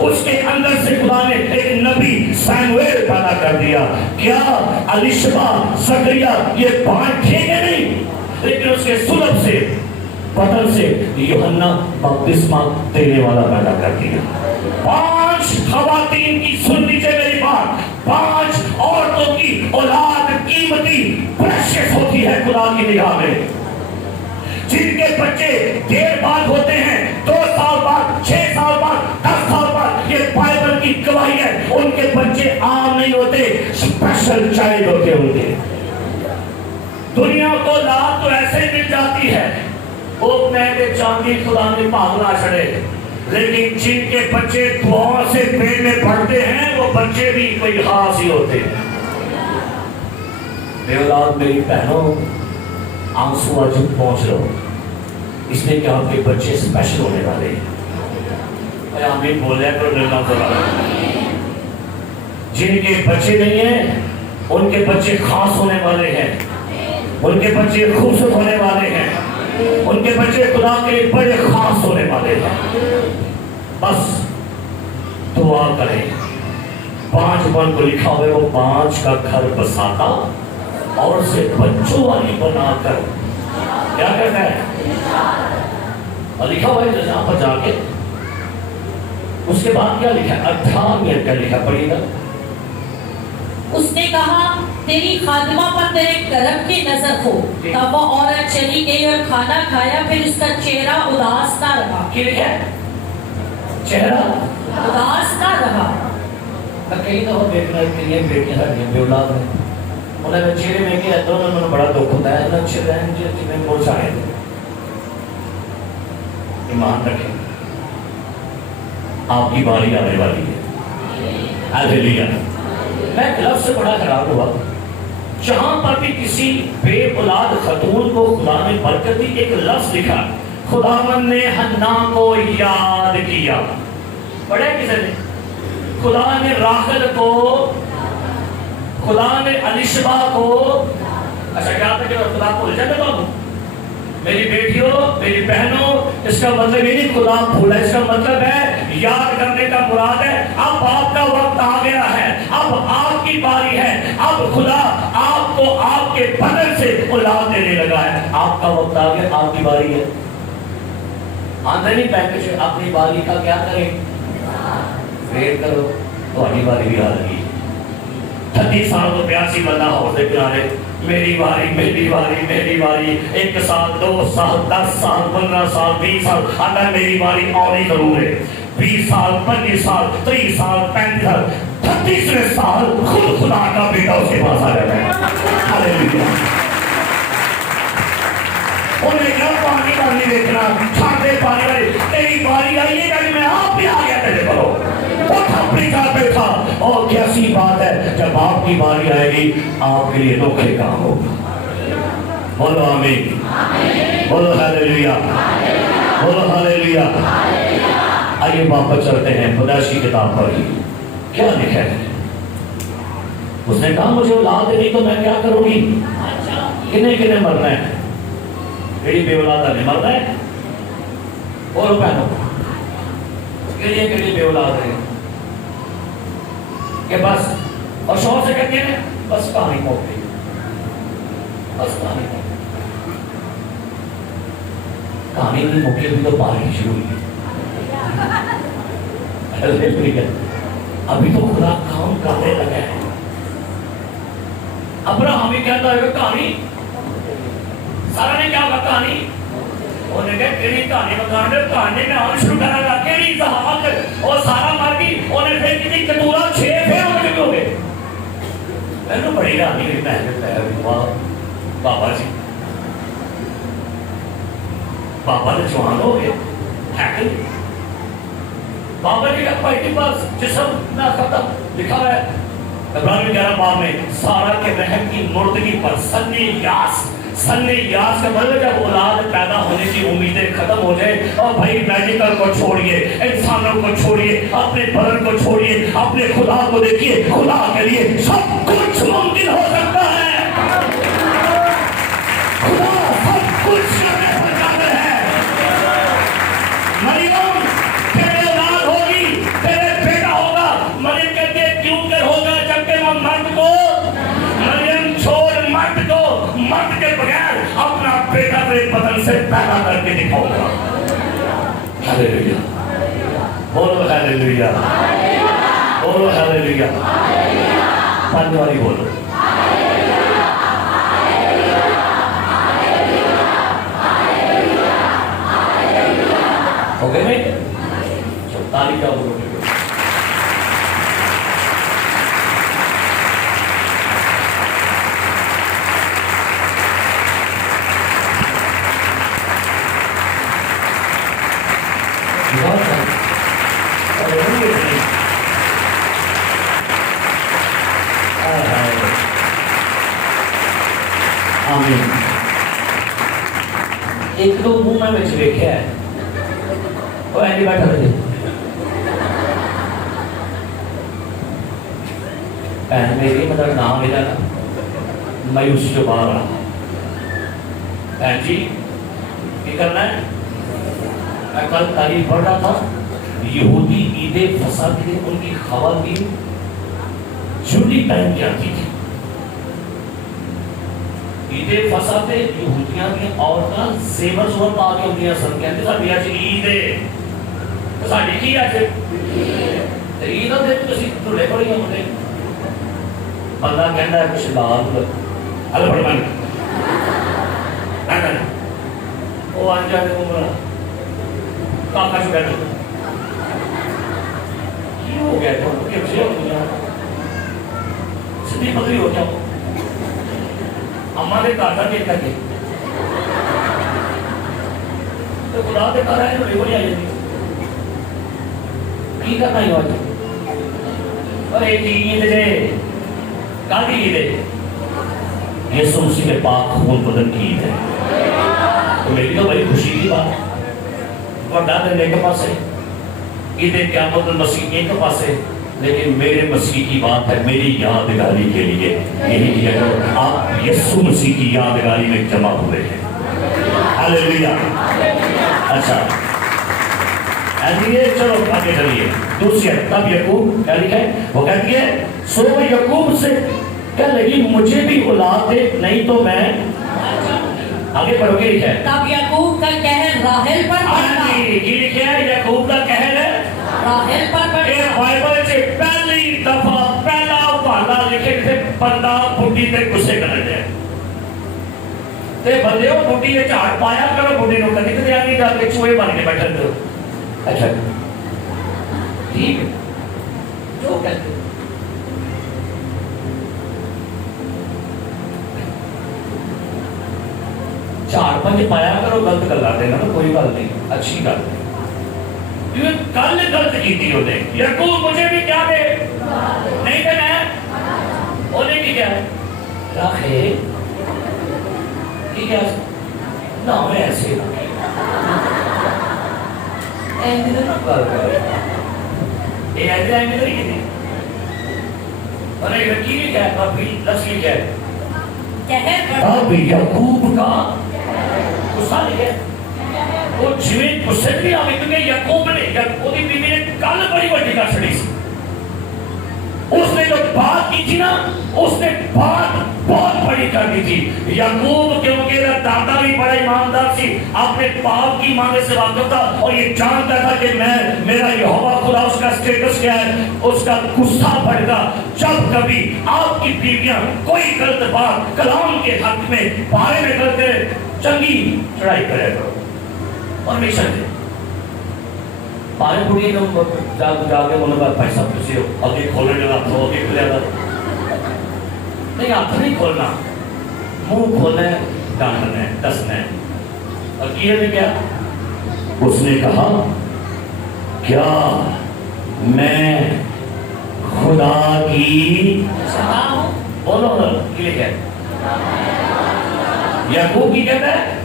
اس کے اندر سے خدا نے ایک نبی سیموئیل پیدا کر دیا کیا الیشبا زکریا یہ 5 تھے کہ نہیں لیکن اس کے سلب سے بدن سے یوحنا بپتسمہ دینے والا پیدا کر دیا 5 خواتین کی سن لیجیے میری بات 5 عورتوں کی اولاد قیمتی پریشس ہوتی ہے خدا کی نگاہ میں جن کے بچے دیر بعد ہوتے ہیں 2 سال بعد 6 سال بعد 10 سال بعد یہ بائبل کی گواہی ہے ان کے بچے عام نہیں ہوتے اسپیشل چائلڈ ہوتے ان کے دنیا کو لات تو ایسے مل جاتی ہے وہ مہنگے چاندی خدا نے پاگلا چھڑے لیکن جن کے بچے دعاؤں سے پیٹ میں پڑھتے ہیں وہ بچے بھی کوئی خاص ہی ہوتے ہیں بے اولاد میری بہنوں آنسو آج پہنچ رہو اس لیے کہ آپ کے بچے اسپیشل ہونے والے ہیں آمین بولے کرو ڈرنا ذرا جن کے بچے نہیں ہیں ان کے بچے خاص ہونے والے ہیں ان کے بچے خوبصورت ہونے والے ہیں ان کے بچے خدا کے لیے بڑے خاص ہونے والے ہیں بس دعا کریں 5 بن کو لکھا ہوئے وہ 5 کا گھر بساتا اور اسے بچوں والی بنا کر کیا کہتا ہے اور لکھا ہوا ہے جہاں پر جا کے اس کے بعد کیا لکھا ہے 18 منٹ کا لکھا پڑھیے گا اس نے کہا تیری خادمہ پر تیرے کرم کی نظر ہو تب وہ عورت چلی گئی اور کھانا کھایا پھر اس کا چہرہ اداس نہ رہا کیا لکھا ہے چہرہ اداس نہ رہا کہیں تو دیکھنا ہے کہ یہ بیٹیاں بے اولاد ہیں انہیں میں چہرے میں کہ دونوں میں بڑا دکھ ہوتا ہے انہیں اچھے رہن جی میں بول آئے تھے ایمان رکھیں آپ کی باری آنے والی ہے ہاللیلویا میں ایک لفظ سے بڑا خراب ہوا جہاں پر بھی کسی بے اولاد خاتون کو خدا نے برکت دی ایک لفظ لکھا خداوند نے حنا کو یاد کیا پڑھے کسی نے خدا نے راحل کو خدا نے الیشبا کو اچھا کیا تھا کہ خدا بھول جاتے بابو میری بیٹیوں میری بہنوں اس کا مطلب یہ نہیں خدا بھولا اس کا مطلب ہے یاد کرنے کا مراد ہے اب آپ کا وقت آ گیا ہے اب آپ کی باری ہے اب خدا آپ کو آپ کے بدن سے اولاد دینے لگا ہے آپ کا وقت آ گیا آپ کی باری ہے آمدنی پیکج اپنی باری کا کیا کریں ویٹ کرو تمہاری باری بھی آ رہی ہے 30 سال تو 82 بندہ ہو دے کنارے میری باری میری باری میری باری 1 سال 2 سال 10 سال 15 سال 20 سال اگر میری باری آنی ضرور ہے 20 سال 25 سال 30 سال 35 سال 36 سال خود خدا کا بیٹا اس کے پاس آ جاتا ہے ہاللیلویا انہیں کیا پانی پانی دیکھنا چھاتے پانی والی تیری باری آئی ہے کہ میں آپ بھی آ گیا تیرے پرو اٹھا بیٹا بیٹا اور کیسی بات ہے جب آپ کی باری آئے گی آپ کے لیے دھوکے کام ہوگا. بولو آمین, بولو ہلیلویا, بولو ہلیلویا. آئیے واپس چلتے ہیں پیدائش کی کتاب پر. کیا لکھا ہے؟ اس نے کہا مجھے اولاد نہیں تو میں کیا کروں گی؟ کنے کنے مرنا ہے؟ میری بے اولاد نے مرنا ہے. بولو بہنوں کڑی بے اولاد ہے کہ بس, اور شوہر سے کہتے ہیں بس کہانی پہنچ گئی, بس کہانی پہنچ گئی. کہانی کی موقع بھی تو بارش شروع ہوئی. ابھی تو خدا کام کرنے لگا ہے. ابراہیم ہی کہتا ہے کہانی سارا نے کیا کہا کہانی, انہوں نے کہا کیڑی کہانی بکان دے, کہانی میں آن شروع کرنا لگا کیڑی زہامت اور سارا مر گئی. انہیں پھر کسی کتورا 6 پھر ہو چکے ہو گئے. میں نے بڑی رانی ہوئی محنت ہے بابا جی, بابا نے جوان ہو گئے ہے. بابا جی کا پہلی بار جسم نہ ختم لکھا ہے ابراہیم 11 باب میں سارا کے رحم کی مردگی پر سنی یاس کا مطلب جب اولاد پیدا ہونے کی امیدیں ختم ہو جائے. اور بھائی میڈیکل کو چھوڑیے, انسانوں کو چھوڑیے, اپنے بدن کو چھوڑیے, اپنے خدا کو دیکھیے. خدا کے لیے سب کچھ ممکن ہو سکتا ہے. خدا سب کچھ کرنے پر قادر ہے. مریم تیرے اولاد ہوگی, تیرے بیٹا ہوگا. مریم کہتے ہیں کیوں کر ہوگا جبکہ میں مرد کو, مریم چھوڑ مرد کو, مرد کے بغیر اپنا بیٹا اپنے بدن سے پیدا کر کے دکھاؤں گا. ہلیلویا, بولو ہلیلویا, بولو ہلیلویا. پنجواری بولو. ہو گئے نہیں تالی کیا بولو. ایک دو منہ میں بچ ویکھیا ہے وہ ایسے بیٹھا رہے بہن میری مطلب نام ملا نا مایوسی جو باہر رہا. بہن جی کیا کرنا ہے؟ میں کل تاریخ پڑھ رہا تھا یہودی عید فصح کے دن ان کی خواتین چنی پہن کے آتی تھی. عید فصح پہ یہودیاں کی عورتاں زیور زور پا کے ہوندیاں سن کہتے ساڈی اج عید ہے. ساڈی کی اج عید دے تسی دھلے پڑی ہوندے. بندہ کہندا ہے کچھ لال ال بڑ بن وہ آ جائے عمر کاکا جو بیٹھو کی ہو گیا تو کہ سے ہو گیا سیدھی بدلی ہو جاؤ. ہمارے گھر کا دیکھا کہ تو خدا کے گھر آئے تو آئی جاتی کی کرنا ہی ہوتا. ارے عید ہے کالی عید ہے, یسوع مسیح کے پاک خون بدن کی عید ہے. تو میری تو بڑی خوشی کی بات. بڑا دن ایک پاس ہے, عید قیامت المسیح ایک پاس ہے, لیکن میرے مسیح کی بات ہے میری یادگاری کے لیے. یہی کیا کرو آپ یسوع مسیح کی یادگاری میں جمع ہوئے ہیں. ہلیلویا. اچھا چلو آگے چلیے. دوسری تب یعقوب کیا لکھا ہے, وہ کہتی ہے سو یعقوب سے کہنے لگی مجھے بھی اولاد دے نہیں تو میں. آگے پڑھو گے لکھا ہے تب یعقوب کا کہر راحیل پر پڑا. کی لکھا ہے یعقوب کا کہر ہے راحیل پر پڑا. یہ بائبل سے پہلی دفعہ پہلا والا لکھے تھے بندہ بڈھی تے غصے کر جائے تے بندے ہو بڈھی نے جھاڑ پایا کرو بڈھی نو کدی کدی آگے جا کے چوہے بن کے بیٹھے کرو. اچھا ٹھیک ہے جو کہتے جھاڑ پنج پایا کرو غلط گلا دینا نا کوئی گل نہیں اچھی گل نہیں. کیونکہ کل غلط کی تھی انہیں یعقوب مجھے بھی کیا دے نہیں دینا ہے انہیں کی کیا ہے راخے کی کیا نہ ہمیں ایسے ایندر نہ کر رہے یہ ایندر ایندر ہی کی تھی اور ایک رکی بھی کیا ہے اب بھی لفظی کیا ہے اب یعقوب کا غصہ نہیں ہے وہ جویں غصے بھی آگے کیونکہ یعقوب نے یعقوب کی بیوی نے کل بڑی بڑی کر چھڑی سی اس نے جو بات کی تھی نا اس نے بات بہت بڑی کر دی تھی یعقوب کیونکہ دادا بھی بڑا ایماندار سی اپنے باپ کی مانگے سے واقف تھا اور یہ جانتا تھا کہ میرا یہوہ خدا اس کا سٹیٹس کیا ہے اس کا غصہ بڑھے گا جب کبھی آپ کی بیویاں کوئی غلط بات کلام کے حق میں بارے میں کرتے چنگی چڑھائی کرے گا اور نہیں سکتے پانی پوڑی نے جا کے انہوں نے بھائی صاحب کسی ہو ابھی کھولنے لگا تو ابھی کھلے گا نہیں ہاتھ نہیں کھولنا منہ کھولنا ہے ڈانٹنا ہے ڈسنا ہے اور کیا نے کیا اس نے کہا کیا میں خدا کی بولو کیا کیا یعقوب کی کہتا ہے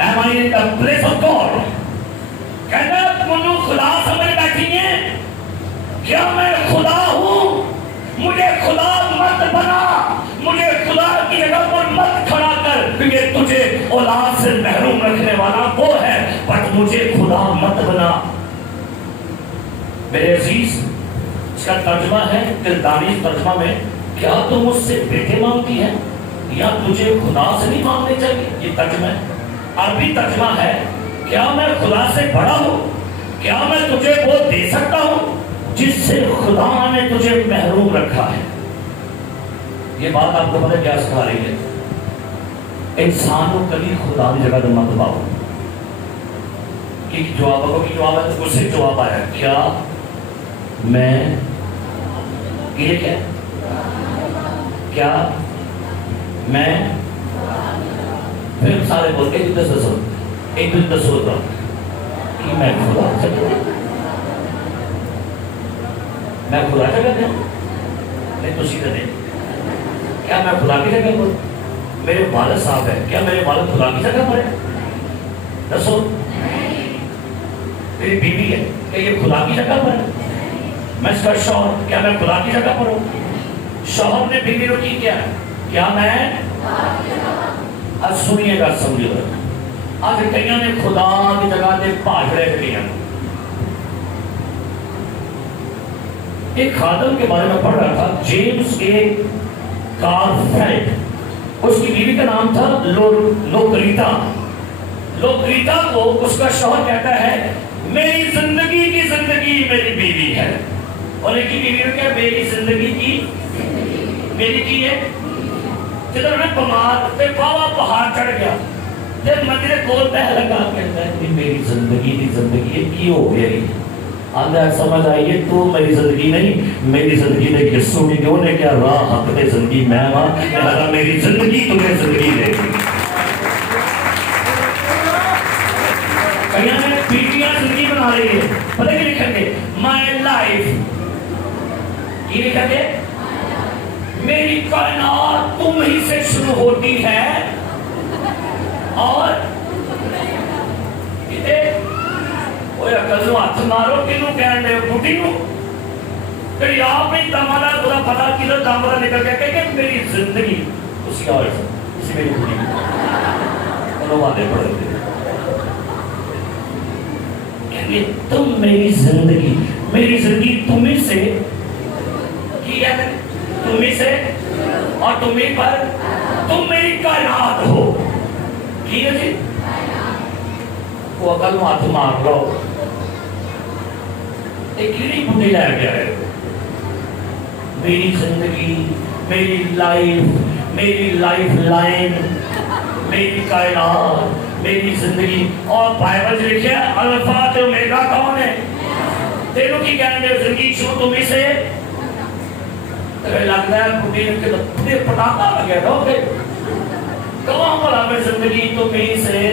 Am I in the place of God? کہتا ہے منو خدا سمجھ بیٹھی ہیں کیا میں خدا ہوں مجھے خدا مت بنا مجھے خدا کی جگہ پر مت کھڑا کر کیونکہ تجھے اولاد سے محروم رکھنے والا وہ ہے بٹ مجھے خدا مت بنا میرے عزیز اس کا ترجمہ ہے دلدانی ترجمہ میں کیا تم مجھ سے بیٹے مانگتی ہے یا تجھے خدا سے نہیں مانگنے چاہیے یہ ترجمہ ہے عربی ترجمہ ہے کیا میں خدا سے بڑا ہوں کیا میں تجھے وہ دے سکتا ہوں جس سے خدا نے تجھے محروم رکھا ہے یہ بات آپ کو پتہ کیا سکھا رہی ہے انسان کو کبھی خدا کی جگہ مت پاؤ کہ جواب ہے تو اس سے جواب آیا کیا میں یہ کیا میں پھر سارے بولتے ہیں ایک دن دس ہوتا کہ میں خدا جگہ دوں نہیں تو سیدھا نہیں کیا میں خدا کی جگہ پر میرے والد صاحب ہے کیا میرے والد خدا کی جگہ پر ہے دسو میری بیوی ہے کہ یہ خدا کی جگہ پر ہے میں اس کا شوہر کیا میں خدا کی جگہ پر ہوں شوہر نے بیوی کو کی کیا میں آج سنیے گا سمجھے گا آج کئیوں نے خدا کی جگہ دے پاجڑے کھڑی ہیں ایک خادم کے بارے میں پڑھ رہا تھا جیمز اے کارفیلڈ اس کی بیوی کا نام تھا لوکریتا لوکریتا کو اس کا شوہر کہتا ہے میری زندگی کی زندگی میری بیوی ہے اور ایک کی بیوی نے کہا میری زندگی کی میری کی ہے جدھر میں بمار تے بابا پہاڑ چڑھ گیا تے مندر کول پہ لگا کہتا ہے میری زندگی دی زندگی کی ہو گئی آندہ سمجھ آئیے تو میری زندگی نہیں میری زندگی نے یسوع کی کیوں نے کیا راہ حق دے زندگی میں ماں لہذا میری زندگی تمہیں زندگی دے گی کہیں نے بیٹیاں زندگی بنا رہی ہے پتہ کہ لکھیں گے مائی لائف یہ لکھیں گے میری کائنات تم ہی سے شروع ہوتی ہے اور اوہ اکلو ہاتھ مارو کنوں کہنے دے بوٹی نو کہ آپ نے دامادہ بڑا پتا کیلو دامادہ نکل گیا کہ میری زندگی اسی کا عرض اسی میری بوٹی انہوں وعدے پڑھے تھے کہ تم میری زندگی تمہیں سے کی ہے تمہیں سے اور تمہیں پر تم میری کائنات ہو کی ہے جی وہ اکل ہاتھ مار لو ایک کیڑی بڑی لائے گیا ہے میری زندگی میری لائف لائن میری کائنات میری زندگی اور بائبل لکھے الفا تے اومیگا کون ہے تینوں کی کہنے دے زندگی شروع تمہیں سے لگتا ہے بڑی نے کہ پٹاخا لگے رہو گے کہاں پر ہمیں زندگی تو میری سے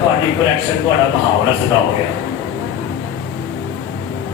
ਤੁਹਾਡੀ ਕਰੈਕਸ਼ਨ ਤੁਹਾਡਾ ਮੁਹਾਵਰਾ ਸਦਾ ਹੋ ਗਿਆ।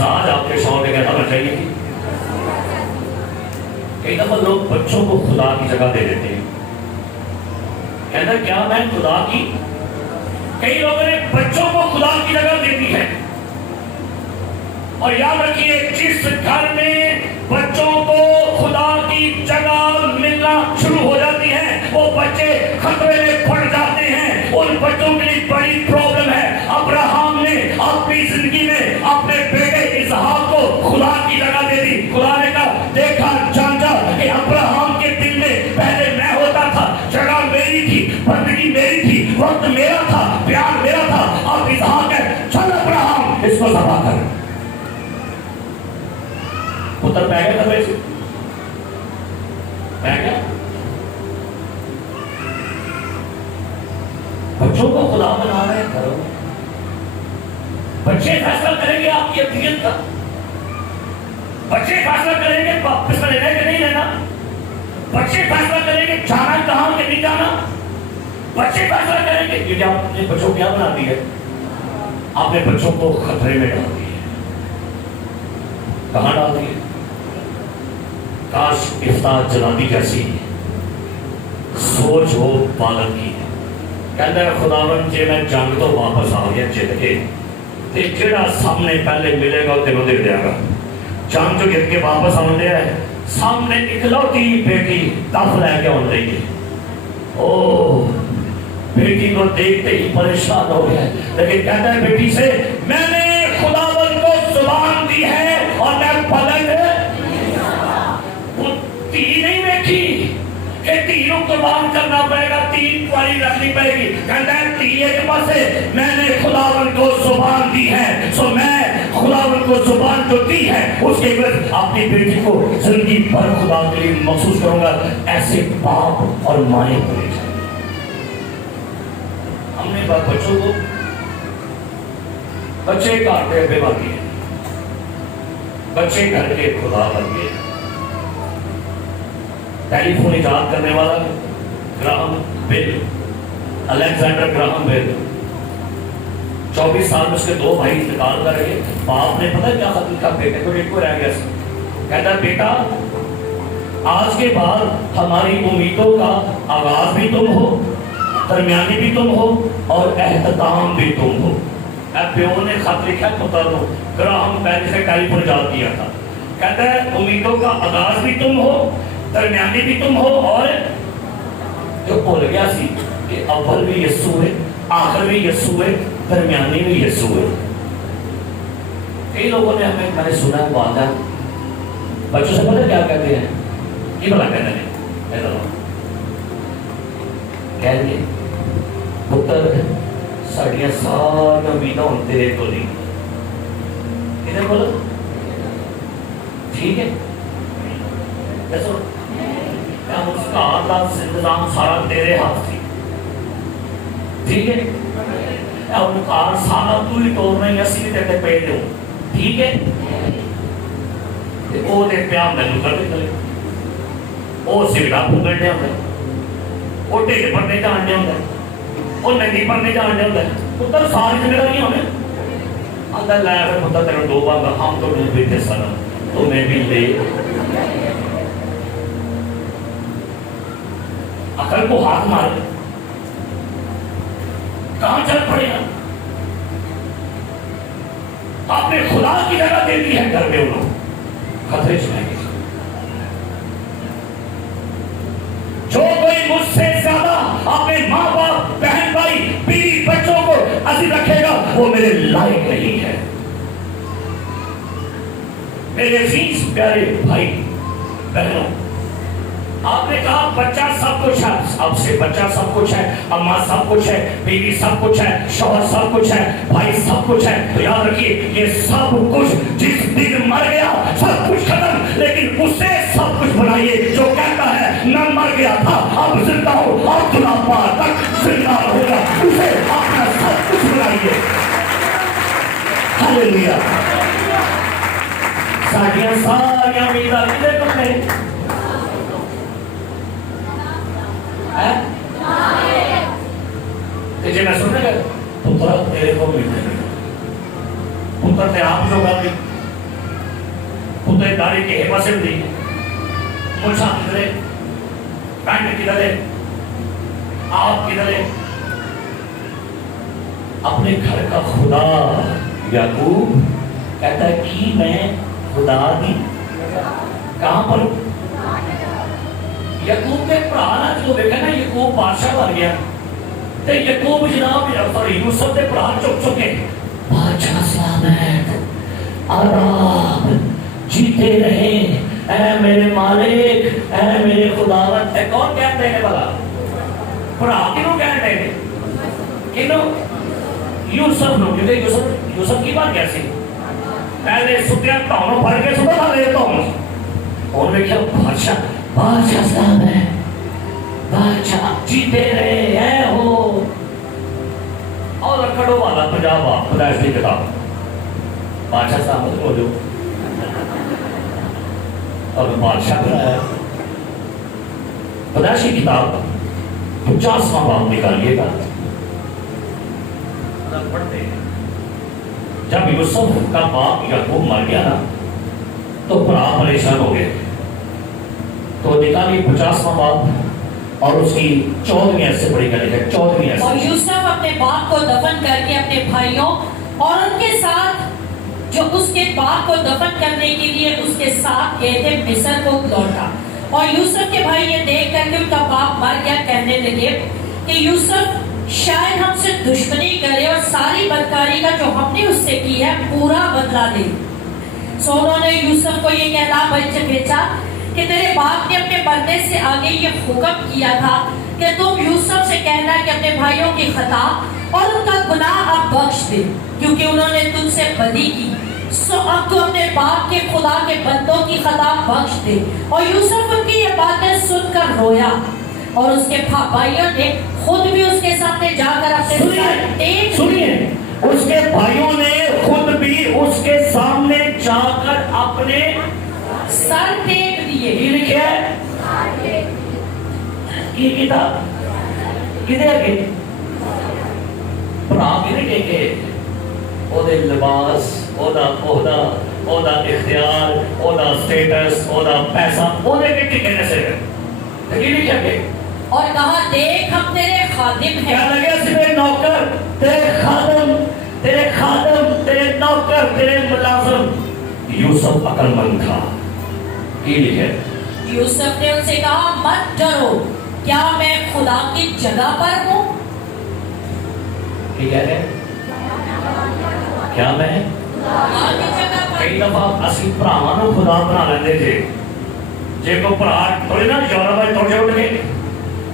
مزاج آپ کے شوہر کے کہنا چاہیے کہ کئی دفعہ لوگ بچوں کو خدا کی جگہ دے دیتے ہیں. کہنا کیا میں خدا کی، کئی لوگوں نے بچوں کو خدا کی جگہ دے دی ہے. اور یاد رکھیے جس گھر میں بچوں کو خدا کی جگہ ملنا شروع ہو جاتی ہے وہ بچے خطرے میں پڑ جاتے ہیں. ان بچوں کے لیے بڑی پرابلم ہے. ابراہیم نے اپنی زندگی میں اپنے بیٹے اسحاق کو خدا کی جگہ دے دی. خدا نے کہا دیکھا جانچا کہ ابراہیم کے دل میں پہلے میں ہوتا تھا، جگہ میری تھی، بندگی میری تھی، وقت میرا تھا، پیار میرا تھا. اب اسحاق ہے، چل ابراہیم اس کو ذبح کر. پتر پہ گیا تھا ویسے پہ گیا. بچوں کو خدا بنا رہے ہیں گھروں میں. بچے فیصلہ کریں گے آپ کی اقلیت کا. بچے فیصلہ کریں گے واپس میں لینا کہ نہیں لینا. بچے فیصلہ کریں گے جانا کہاں کہ نہیں جانا. بچے فیصلہ کریں گے. یہ آپ نے بچوں کیا بنا دی ہے؟ آپ نے بچوں کو خطرے میں ڈال دی ہے. کہاں ڈال دی ہے؟ کاش افتاح جنابی جیسی سوچ ہو پالن کی. کہتا ہے خداوند جی میں جنگ تو واپس آ گیا جت کے تے جڑا سامنے پہلے ملے گا تینوں دے دیا گا. جنگ جو جت کے واپس آن دیا ہے سامنے اکلوتی بیٹی تف لے کے آن رہی ہے. او بیٹی کو دیکھتے ہی پریشان ہو گیا لیکن کہتا ہے بیٹی سے میں نے خداوند کو زبان دی ہے اور میں پلٹ تی نہیں دیکھی کہ تیروں قربان کرنا پڑے گا، تین کواری رکھنی پڑے گی. کہتا ہے تیر کے پاس ہے میں نے خداوند کو زبان دی ہے سو میں خداوند کو زبان جو دی ہے اس کے بعد اپنی بیٹی کو زندگی بھر خدا کے لیے مخصوص کروں گا. ایسے باپ اور مائیں ہونے چاہیے. ہم نے بچوں کو بچے گھر کے بے باقی ہیں، بچے گھر کے خدا بن گئے. ٹیلی فون ایجاد کرنے والا گراہم بیل، الیگزینڈر گراہم بیل، 24 سال میں اس کے 2 بھائی انتقال کر گئے. باپ نے پتہ کیا خط لکھا بیٹے کو؟ ایک کو رہ گیا. کہتا ہے بیٹا آج کے بعد ہماری امیدوں کا آغاز بھی تم ہو، درمیانی بھی تم ہو اور اختتام بھی تم ہو. پیو نے خط لکھا پتر کو، گراہم بیل سے ٹیلی فون ایجاد کیا تھا. کہتا ہے امیدوں کا آغاز بھی تم ہو، درمیانی بھی تم ہو اور جو بول گیا سی کہ اول بھی یسوع ہے، آخر بھی یسوع ہے، درمیانی بھی یسوع ہے. کئی لوگوں نے میں نے سنا ہے والدہ بچوں سے پتہ کیا کہتے ہیں؟ یہ بلا کہتے ہیں کہہ گے پتر ساڑیاں ساری امیداں ہوں تیرے کو نہیں. کدھر بولو ٹھیک ہے جیسو اس کا آدھا انتظام سارا تیرے ہاتھ تھی. ٹھیک ہے ان کا سارا تو ہی توڑنا ہی اسی بھی تیرے پہ دوں. ٹھیک ہے وہ دے پیام میں کر دے چلے وہ سگڑا پھگڑنے ہوتا ہے، وہ ٹھیک پڑھنے جاننے ہوتا ہے، وہ نگی پڑھنے جاننے ہوتا ہے. پتر ساری ذمہ داری ہمیں اندر لایا پھر پتر تیرے 2 بار ہم تو ڈوب بھی تھے سر تمہیں بھی لے عقل کو ہاتھ مارے کہاں چل پڑے ہیں. آپ نے خدا کی جگہ دے دی ہے گھر میں انہوں خطرے چلیں گے. جو کوئی مجھ سے زیادہ اپنے ماں باپ بہن بھائی بیوی بچوں کو عزیز رکھے گا وہ میرے لائق نہیں ہے. میرے عزیز پیارے بھائی بہنوں آپ نے کہا بچہ سب کچھ ہے. اب سے بچہ سب کچھ ہے، اماں سب کچھ ہے، بیوی سب کچھ ہے، شوہر سب کچھ ہے، بھائی سب کچھ ہے. تو یاد رکھیے یہ سب کچھ جس دن مر گیا سب کچھ ختم، لیکن اسے سب کچھ بنائیے جو کہتا ہے نہ مر گیا تھا اب زندہ ہو اور بڑھاپا تک زندہ ہوگا. اسے اپنا سب کچھ بنائیے. ہاللیلویا. ساڑیاں ساریاں امیداں کدھر کو گئے؟ جی میں سننے گا پتر تیرے کو ملتے پتر تے آپ جو گل اتنے داڑھی کے پاسے دی مچھا کدھر پینٹ کدھر آپ کدھر اپنے گھر کا خدا یعقوب کہتا ہے کہ میں خدا دی کہاں پر یعقوب کے پرانا جو دیکھا نا یعقوب بادشاہ بن گیا تے یعقوب جناب سوری یوسف کے پرا چک چکے بادشاہ سلامت آرام جیتے رہے اے میرے مالک اے میرے خداوند اے کون کہتے ہیں بلا پرا کنوں کہتے ہیں کنوں یوسف نو کیونکہ یوسف کی بات کیسی پہلے ستیا ٹانوں پھڑ کے صبح کھا لیتا ہوں اور میں کیا بادشاہ صاحب ہے بادشاہ جیتے رہے ہیں ہو اور کھڑو والا پنجاب آپ خدایش کی کتاب بادشاہ صاحب ہو جو اور بادشاہ بنایا خدایش کی کتاب 50واں باب نکالیے گا پڑھتے ہیں جب یوسف کا باپ یعقوب مر گیا نا تو برا پریشان ہو گئے تو نکالی 50واں باب اور اس کی 14ویں ایسے پڑھی گئی ہے 14ویں ایسے اور یوسف اپنے باپ کو دفن کر کے اپنے بھائیوں اور ان کے ساتھ جو اس کے باپ کو دفن کرنے کے لیے اس کے ساتھ گئے تھے مصر کو لوٹا اور یوسف کے بھائی یہ دیکھ کر کے ان کا باپ مر گیا کہنے لگے کہ یوسف شاید ہم سے دشمنی کرے اور ساری بدکاری کا جو ہم نے اس سے کی ہے پورا بدلہ دے سو انہوں نے یوسف کو یہ کہنا بھیجا کہ تیرے باپ نے اپنے مرنے سے آگے یہ حکم کیا تھا کہ تم یوسف سے کہنا کہ اپنے بھائیوں کی خطا اور ان کا گناہ اب بخش دے کیونکہ انہوں نے تم سے بدی کی سو اب تو اپنے باپ کے خدا کے بندوں کی خطا بخش دے اور یوسف ان کی یہ باتیں سن کر رویا اور اس کے بھائیوں نے خود بھی اس کے سامنے جا کر اپنے سنیے اس کے بھائیوں نے خود بھی اس کے سامنے جا کر اپنے سر ٹیک دیے یہ لکھا ہے یہ کتاب کدھر گئے بھرا کے نہیں ٹیکے او دے لباس او دا عہدہ او دا اختیار او دا سٹیٹس او دا پیسہ او دے کے ٹکے سے یہ لکھا کہ اور کہا دیکھ ہم تیرے خادم ہیں کیا لگے تیرے نوکر تیرے خادم تیرے نوکر تیرے ملازم یوسف عقل مند تھا کی لکھے یوسف نے ان سے کہا مت ڈرو کیا میں خدا کی جگہ پر ہوں کیا ہے کیا میں خدا کی جگہ پر کئی دفعہ اسی بھراواں نوں خدا بنا لیندے جے کو بھرا تھوڑے نا یورپ وچ توڑے اٹھ کے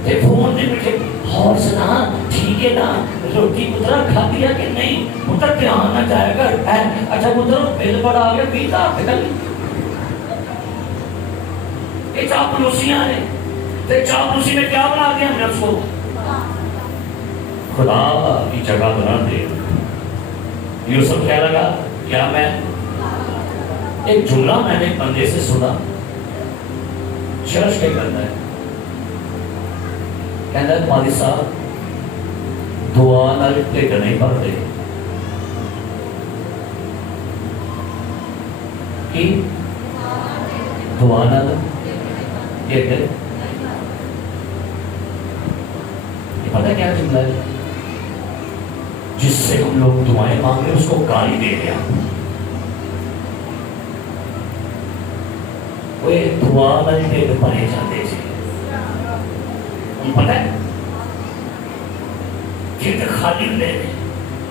تے فون دے بیٹھے اور سنا ٹھیک ہے نا روٹی پترا کھا دیا کہ نہیں پتر دھیان نہ جائے گا اچھا پتر بل بڑا آ گیا 20,000 نکل یہ چاپلوسیاں ہیں تے چاپلوسی میں کیا بنا دیا ہم نے اس کو خدا کی جگہ بنا دے یوسف کیا لگا کیا میں ایک جملہ میں نے بندے سے سنا چرچ کے کرنا ہے کہنا ہے تمہاری صاحب دعا نہ ٹھیک نہیں پڑھتے کہ دعا نہ یہ پتہ کیا جملہ ہے جس سے ہم لوگ دعائیں مانگے اس کو گالی دے دیا وہ دعا نہ ٹھیک پڑھے جاتے تھے پتہ ہے جیت خالی لے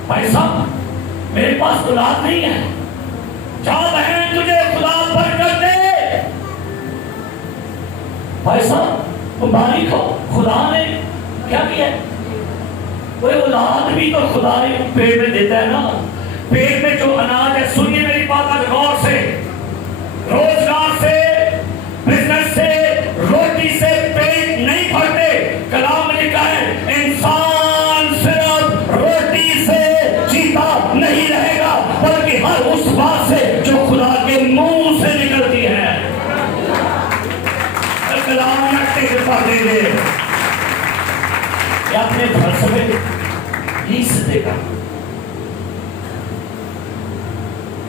بھائی صاحب میرے پاس اولاد نہیں ہے جا بہن تجھے خدا برکت دے بھائی صاحب مبارک ہو خدا نے کیا کیا وہ اولاد بھی تو خدا نے پیٹ میں دیتا ہے نا پیٹ میں جو اناج ہے سنیے میری بات آج غور سے روزگار سے بزنس سے روٹی سے پیٹ نہیں بھرتے کلام لکھا ہے انسان صرف روٹی سے جیتا نہیں رہے گا بلکہ ہر اس بات سے جو خدا کے منہ سے نکلتی ہے کلام دے دے یا اپنے فلسفے یہی سے دیکھا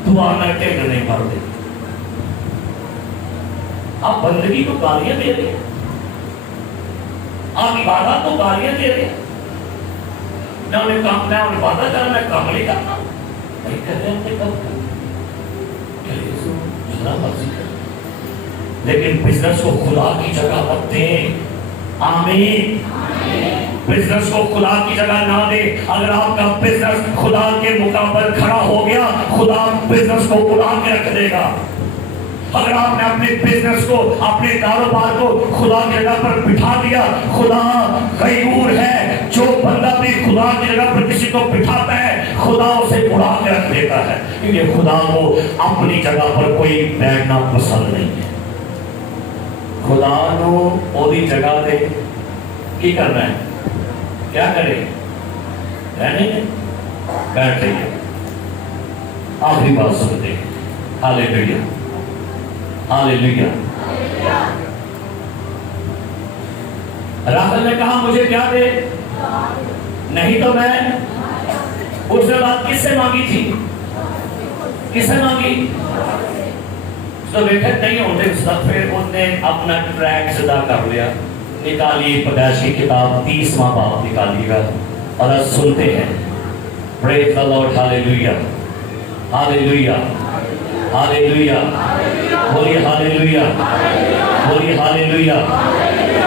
دعا نہ ٹیک نہیں پڑھتے آپ بندگی کو گالیاں دے رہے ہیں, آپ عبادت کو گالیاں دے رہے ہیں. نہ انہیں کام, نہ انہیں عبادت کرنا, میں کام نہیں کرنا. نہیں کہہ رہے ہیں کب جتنا مرضی کر, لیکن بزنس کو خدا کی جگہ مت دیں. آمین. بزنس کو خدا کی جگہ نہ دے. اگر آپ کا بزنس خدا کے مقابل کھڑا ہو گیا, خدا بزنس کو اڑا کے رکھ دے گا. اگر آپ نے اپنے بزنس کو, اپنے کاروبار کو خدا کی جگہ پر بٹھا دیا, خدا غیور ہے. جو بندہ بھی خدا کی جگہ پر کسی کو بٹھاتا ہے, خدا اسے اڑا کے رکھ دیتا ہے, کیونکہ خدا کو اپنی جگہ پر کوئی بیٹھنا پسند نہیں ہے. خدا نو اوہی جگہ دے کی کرنا ہے, کیا کرے, رہنے دے, بیٹھ جائیے. آخری بات سنتے ہیں. ہاللیلویا, ہاللیلویا. راحیل نے کہا مجھے کیا دے, نہیں تو میں, اس نے بات کس سے مانگی تھی, کس سے مانگی, تو ویکھت نہیں ہوتے اس وقت. پھر اس نے اپنا ٹریک سدا کر لیا. نکالیے پیدائش کی کتاب 30واں باب نکالیے گا اور اب سنتے ہیں. پریز دی لارڈ, ہاللیلویا, ہاللیلویا, ہاللیلویا. بولیے ہاللیلویا, بولیے ہاللیلویا.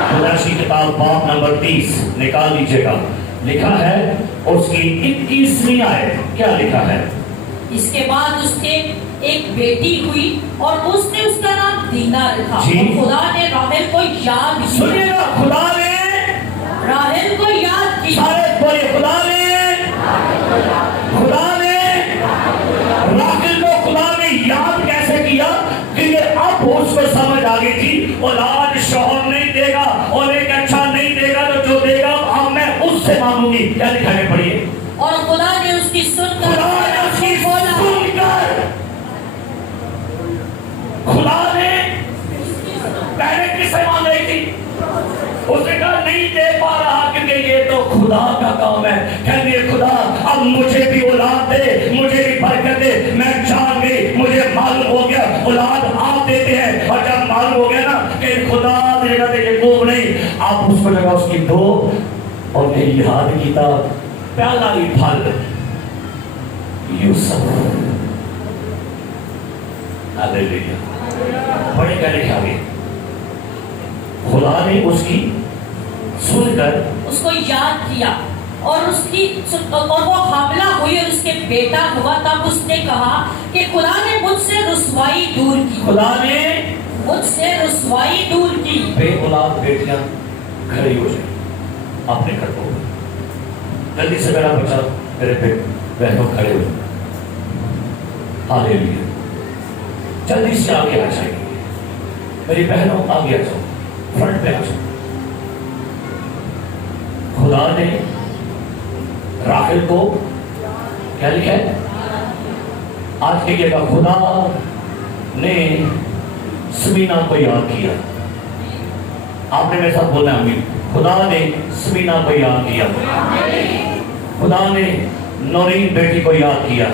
پیدائش کی کتاب باب نمبر 30 نکال لیجیے گا. لکھا ہے اس کی 21ویں آیت, کیا لکھا ہے, اس کے بعد اس کے ایک بیٹی ہوئی اور اس نے اس کا نام دینا رکھا. اور خدا نے راحیل کو یاد کیا. سنیے گا, خدا نے راحیل کو یاد کیا. بولے خدا نے, خدا نے راحیل کو خدا نے یاد کیسے کیا, کیونکہ اب اس کو سمجھ آ گئی تھی اولاد شوہر نہیں دے گا اور ایک اچھا نہیں دے گا, تو جو دے گا اب میں اس سے مانگوں گی. کیا لکھا ہے, پڑھیے. اور خدا نے اس کی سن کر, خدا نے پہلے کس سے مانگ رہی تھی, اس نے کہا نہیں دے پا رہا کیونکہ یہ تو خدا کا کام ہے. کہنے خدا اب مجھے بھی اولاد دے, مجھے بھی برکت دے. میں جان گئی, مجھے معلوم ہو گیا اولاد آپ دیتے ہیں, اور جب معلوم ہو گیا نا کہ خدا دے گا, یعقوب نہیں, آپ اس کو جگہ اس کی دو, اور میں یاد کیتا پہلا ہی پھل یوسف. ہاللیلویا. بڑے کیا لکھا گیا, خدا نے اس کی سن کر اس کو یاد کیا اور اس کی, اور وہ حاملہ ہوئی اور اس کے بیٹا ہوا. تب اس نے کہا کہ خدا نے مجھ سے رسوائی دور کی, خدا نے مجھ سے رسوائی دور کی. بے اولاد بیٹیاں کھڑی ہو جائیں اپنے گھر کو, جلدی سے میرا بچہ میرے پہ بہنوں کھڑے ہو. ہاللیلویا. جلدی سے آگے آ جائیں میری بہنوں, آگے آ جاؤ, فرنٹ پہ آ جاؤ. خدا نے راحیل کو کیا لکھا ہے, آج کہیے گا, خدا نے سمینا کو یاد کیا. آپ نے میرے ساتھ بولنا ہے, خدا نے سمینا کو یاد کیا, خدا نے نورین بیٹی کو یاد کیا.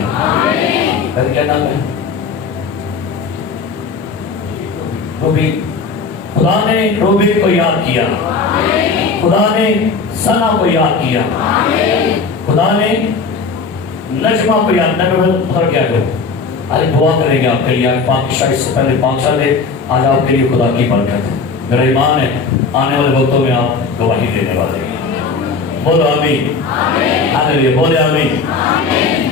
کیا نام ہے, روبی. خدا نے روبی کو یاد کیا, خدا نے سنا کو یاد کیا, خدا نے نجمہ کو یاد. نجمہ کیا کرو, آج دعا کریں گے آپ کے لیے. پاکشاہ اس سے پہلے 5 سال ہے, آج آپ کے لیے خدا کی برکت ہے. میرا ایمان ہے آنے والے وقتوں میں آپ گواہی دینے والے ہیں. بولو آمین, ہاللیلویا, بولے آمین.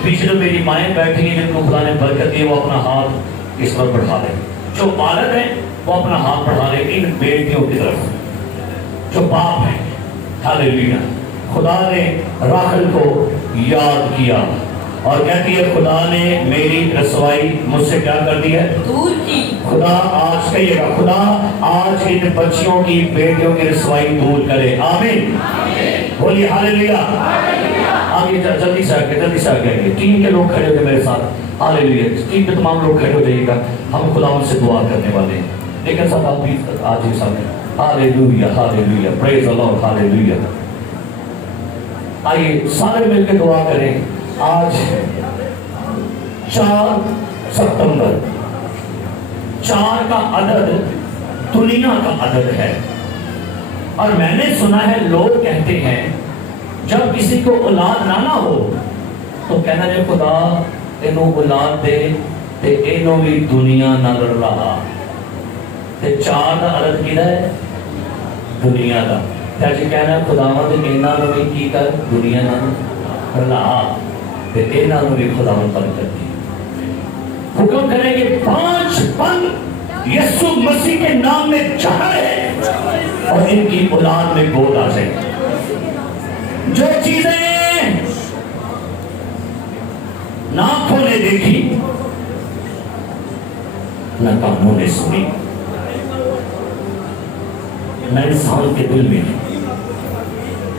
پیچھے جو میری مائیں بیٹھی ہیں جن کو خدا نے برکت دی, وہ اپنا ہاتھ اس پر بڑھا لیں. جو والد ہیں وہ اپنا ہاتھ بڑھا لیں ان بیٹیوں کی طرف, جو باپ ہیں. ہاللیلویا. خدا نے راحیل کو یاد کیا اور کہتی ہے خدا نے میری رسوائی مجھ سے کیا کر دی ہے, دور کی. خدا آج کہیے گا, خدا آج ان بچیوں کی, بیٹیوں کی رسوائی دور کرے. آمین. بولیے ہاللیلویا. آگے جلدی سے آگے, جلدی سے آگے. ٹیم کے لوگ کھڑے ہوئے میرے ساتھ. ہاللیلویا. ٹیم کے تمام لوگ کھڑے ہو جائیے گا, ہم خدا ان سے دعا کرنے والے ہیں. لیکن سب آپ بھی آج ہی سامنے. ہاللیلویا, ہاللیلویا, پریز دی لارڈ, ہاللیلویا. آئیے سارے مل کے دعا کریں. آج 4 ستمبر, 4 کا عدد دنیا کا عدد ہے. اور میں نے سنا ہے لوگ کہتے ہیں جب کسی کو اولاد نہ ہو تو کہنا ہے خدا انہوں اولاد دے تے انہوں بھی دنیا نہ لڑ رہا. تے 4 دا عدد کیدا ہے؟ دنیا دا. تے اج کہنا خداوند انہاں نوں بھی کی کر دنیا نہ رلا تے انہاں نوں بھی خداوند برکت دی. حکم کریں کہ 5 پن یسوع مسیح کے نام میں چڑھائے اور ان کی اولاد میں گود آ جائے. جو چیزیں نہ آنکھوں نے دیکھی نہ کانوں نے سنی نہ انسان کے دل میں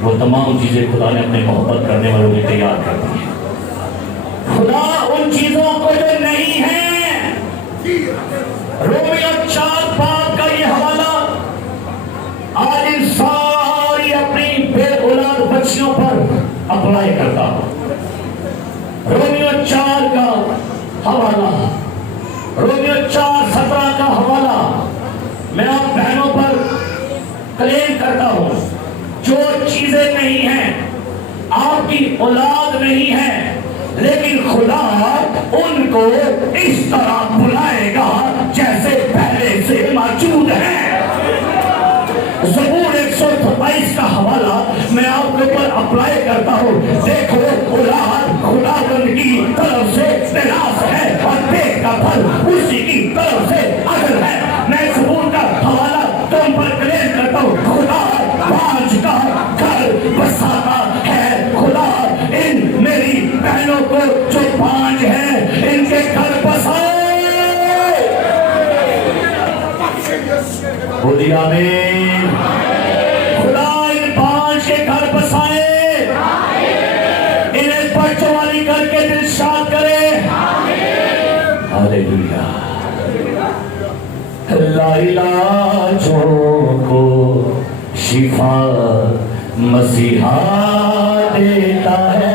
وہ تمام چیزیں خدا نے اپنے محبت کرنے والوں میں تیار کر دی ہیں. خدا ان چیزوں کو جو نہیں ہے، رومیو 4 باب کا یہ حوالہ آج ان ساری اپنی بے اولاد بچیوں پر اپلائی کرتا ہوں. رومیو 4 کا حوالہ، رومیو 4:17 کا حوالہ میں آپ بہنوں پر کلیم کرتا ہوں. جو چیزیں نہیں ہیں، آپ کی اولاد نہیں ہے، لیکن خدا ان کو اس طرح بلائے گا جیسے پہلے سے موجود ہے. زبور 122 کا حوالہ میں آپ کے اوپر اپلائی کرتا ہوں. دیکھو اولاد خداوند کی طرف سے میراث ہے اور پیٹ کا پھل اسی کی طرف سے عدل ہے. میں زبور کا حوالہ تم پر کلیم کرتا ہوں. خدا 5 کا گھر بساتا ہے. خدا ان میری بہنوں کو جو 5 ہیں ان کے گھر بسائے. بولیے آمین. خدا ان 5 کے گھر بسائے، انہیں بچوں والی کر کے دل شاد کرے. ہاللیلویا. لا علاجوں کو شفا مسیحا دیتا ہے.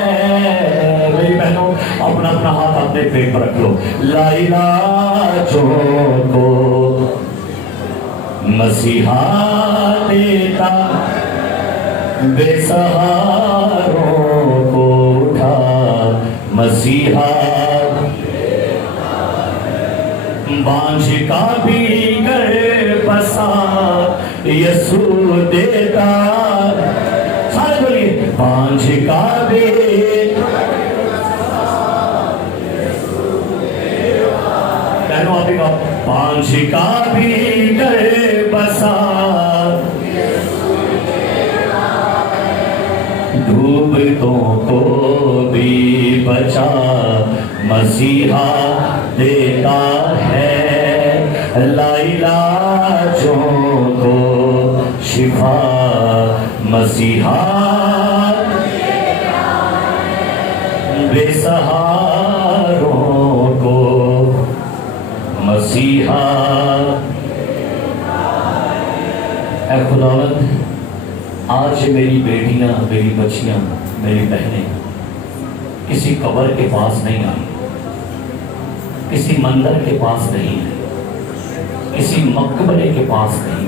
میری بہنوں اپنا اپنا ہاتھ اپنے پیٹ پر رکھ لو. لا علاجوں کو مسیحا دیتا، بے سہاروں کو اٹھا مسیحا، بانجھ کا بھی گھر بسا یسوع دیتا. سارے بولیے بانجھ کا بھی. بہنوں آپ کا بانجھ کا بھی گھر بسا، ڈوبتوں کو بھی بچا مسیحا دیتا ہے. لا علاجوں کو شفا مسیحا، بے سہاروں کو مسیحا. اے خداوند آج میری بیٹیاں، میری بچیاں، میری بہنیں کسی قبر کے پاس نہیں آئی، کسی مندر کے پاس نہیں ہے، کسی مقبرے کے پاس نہیں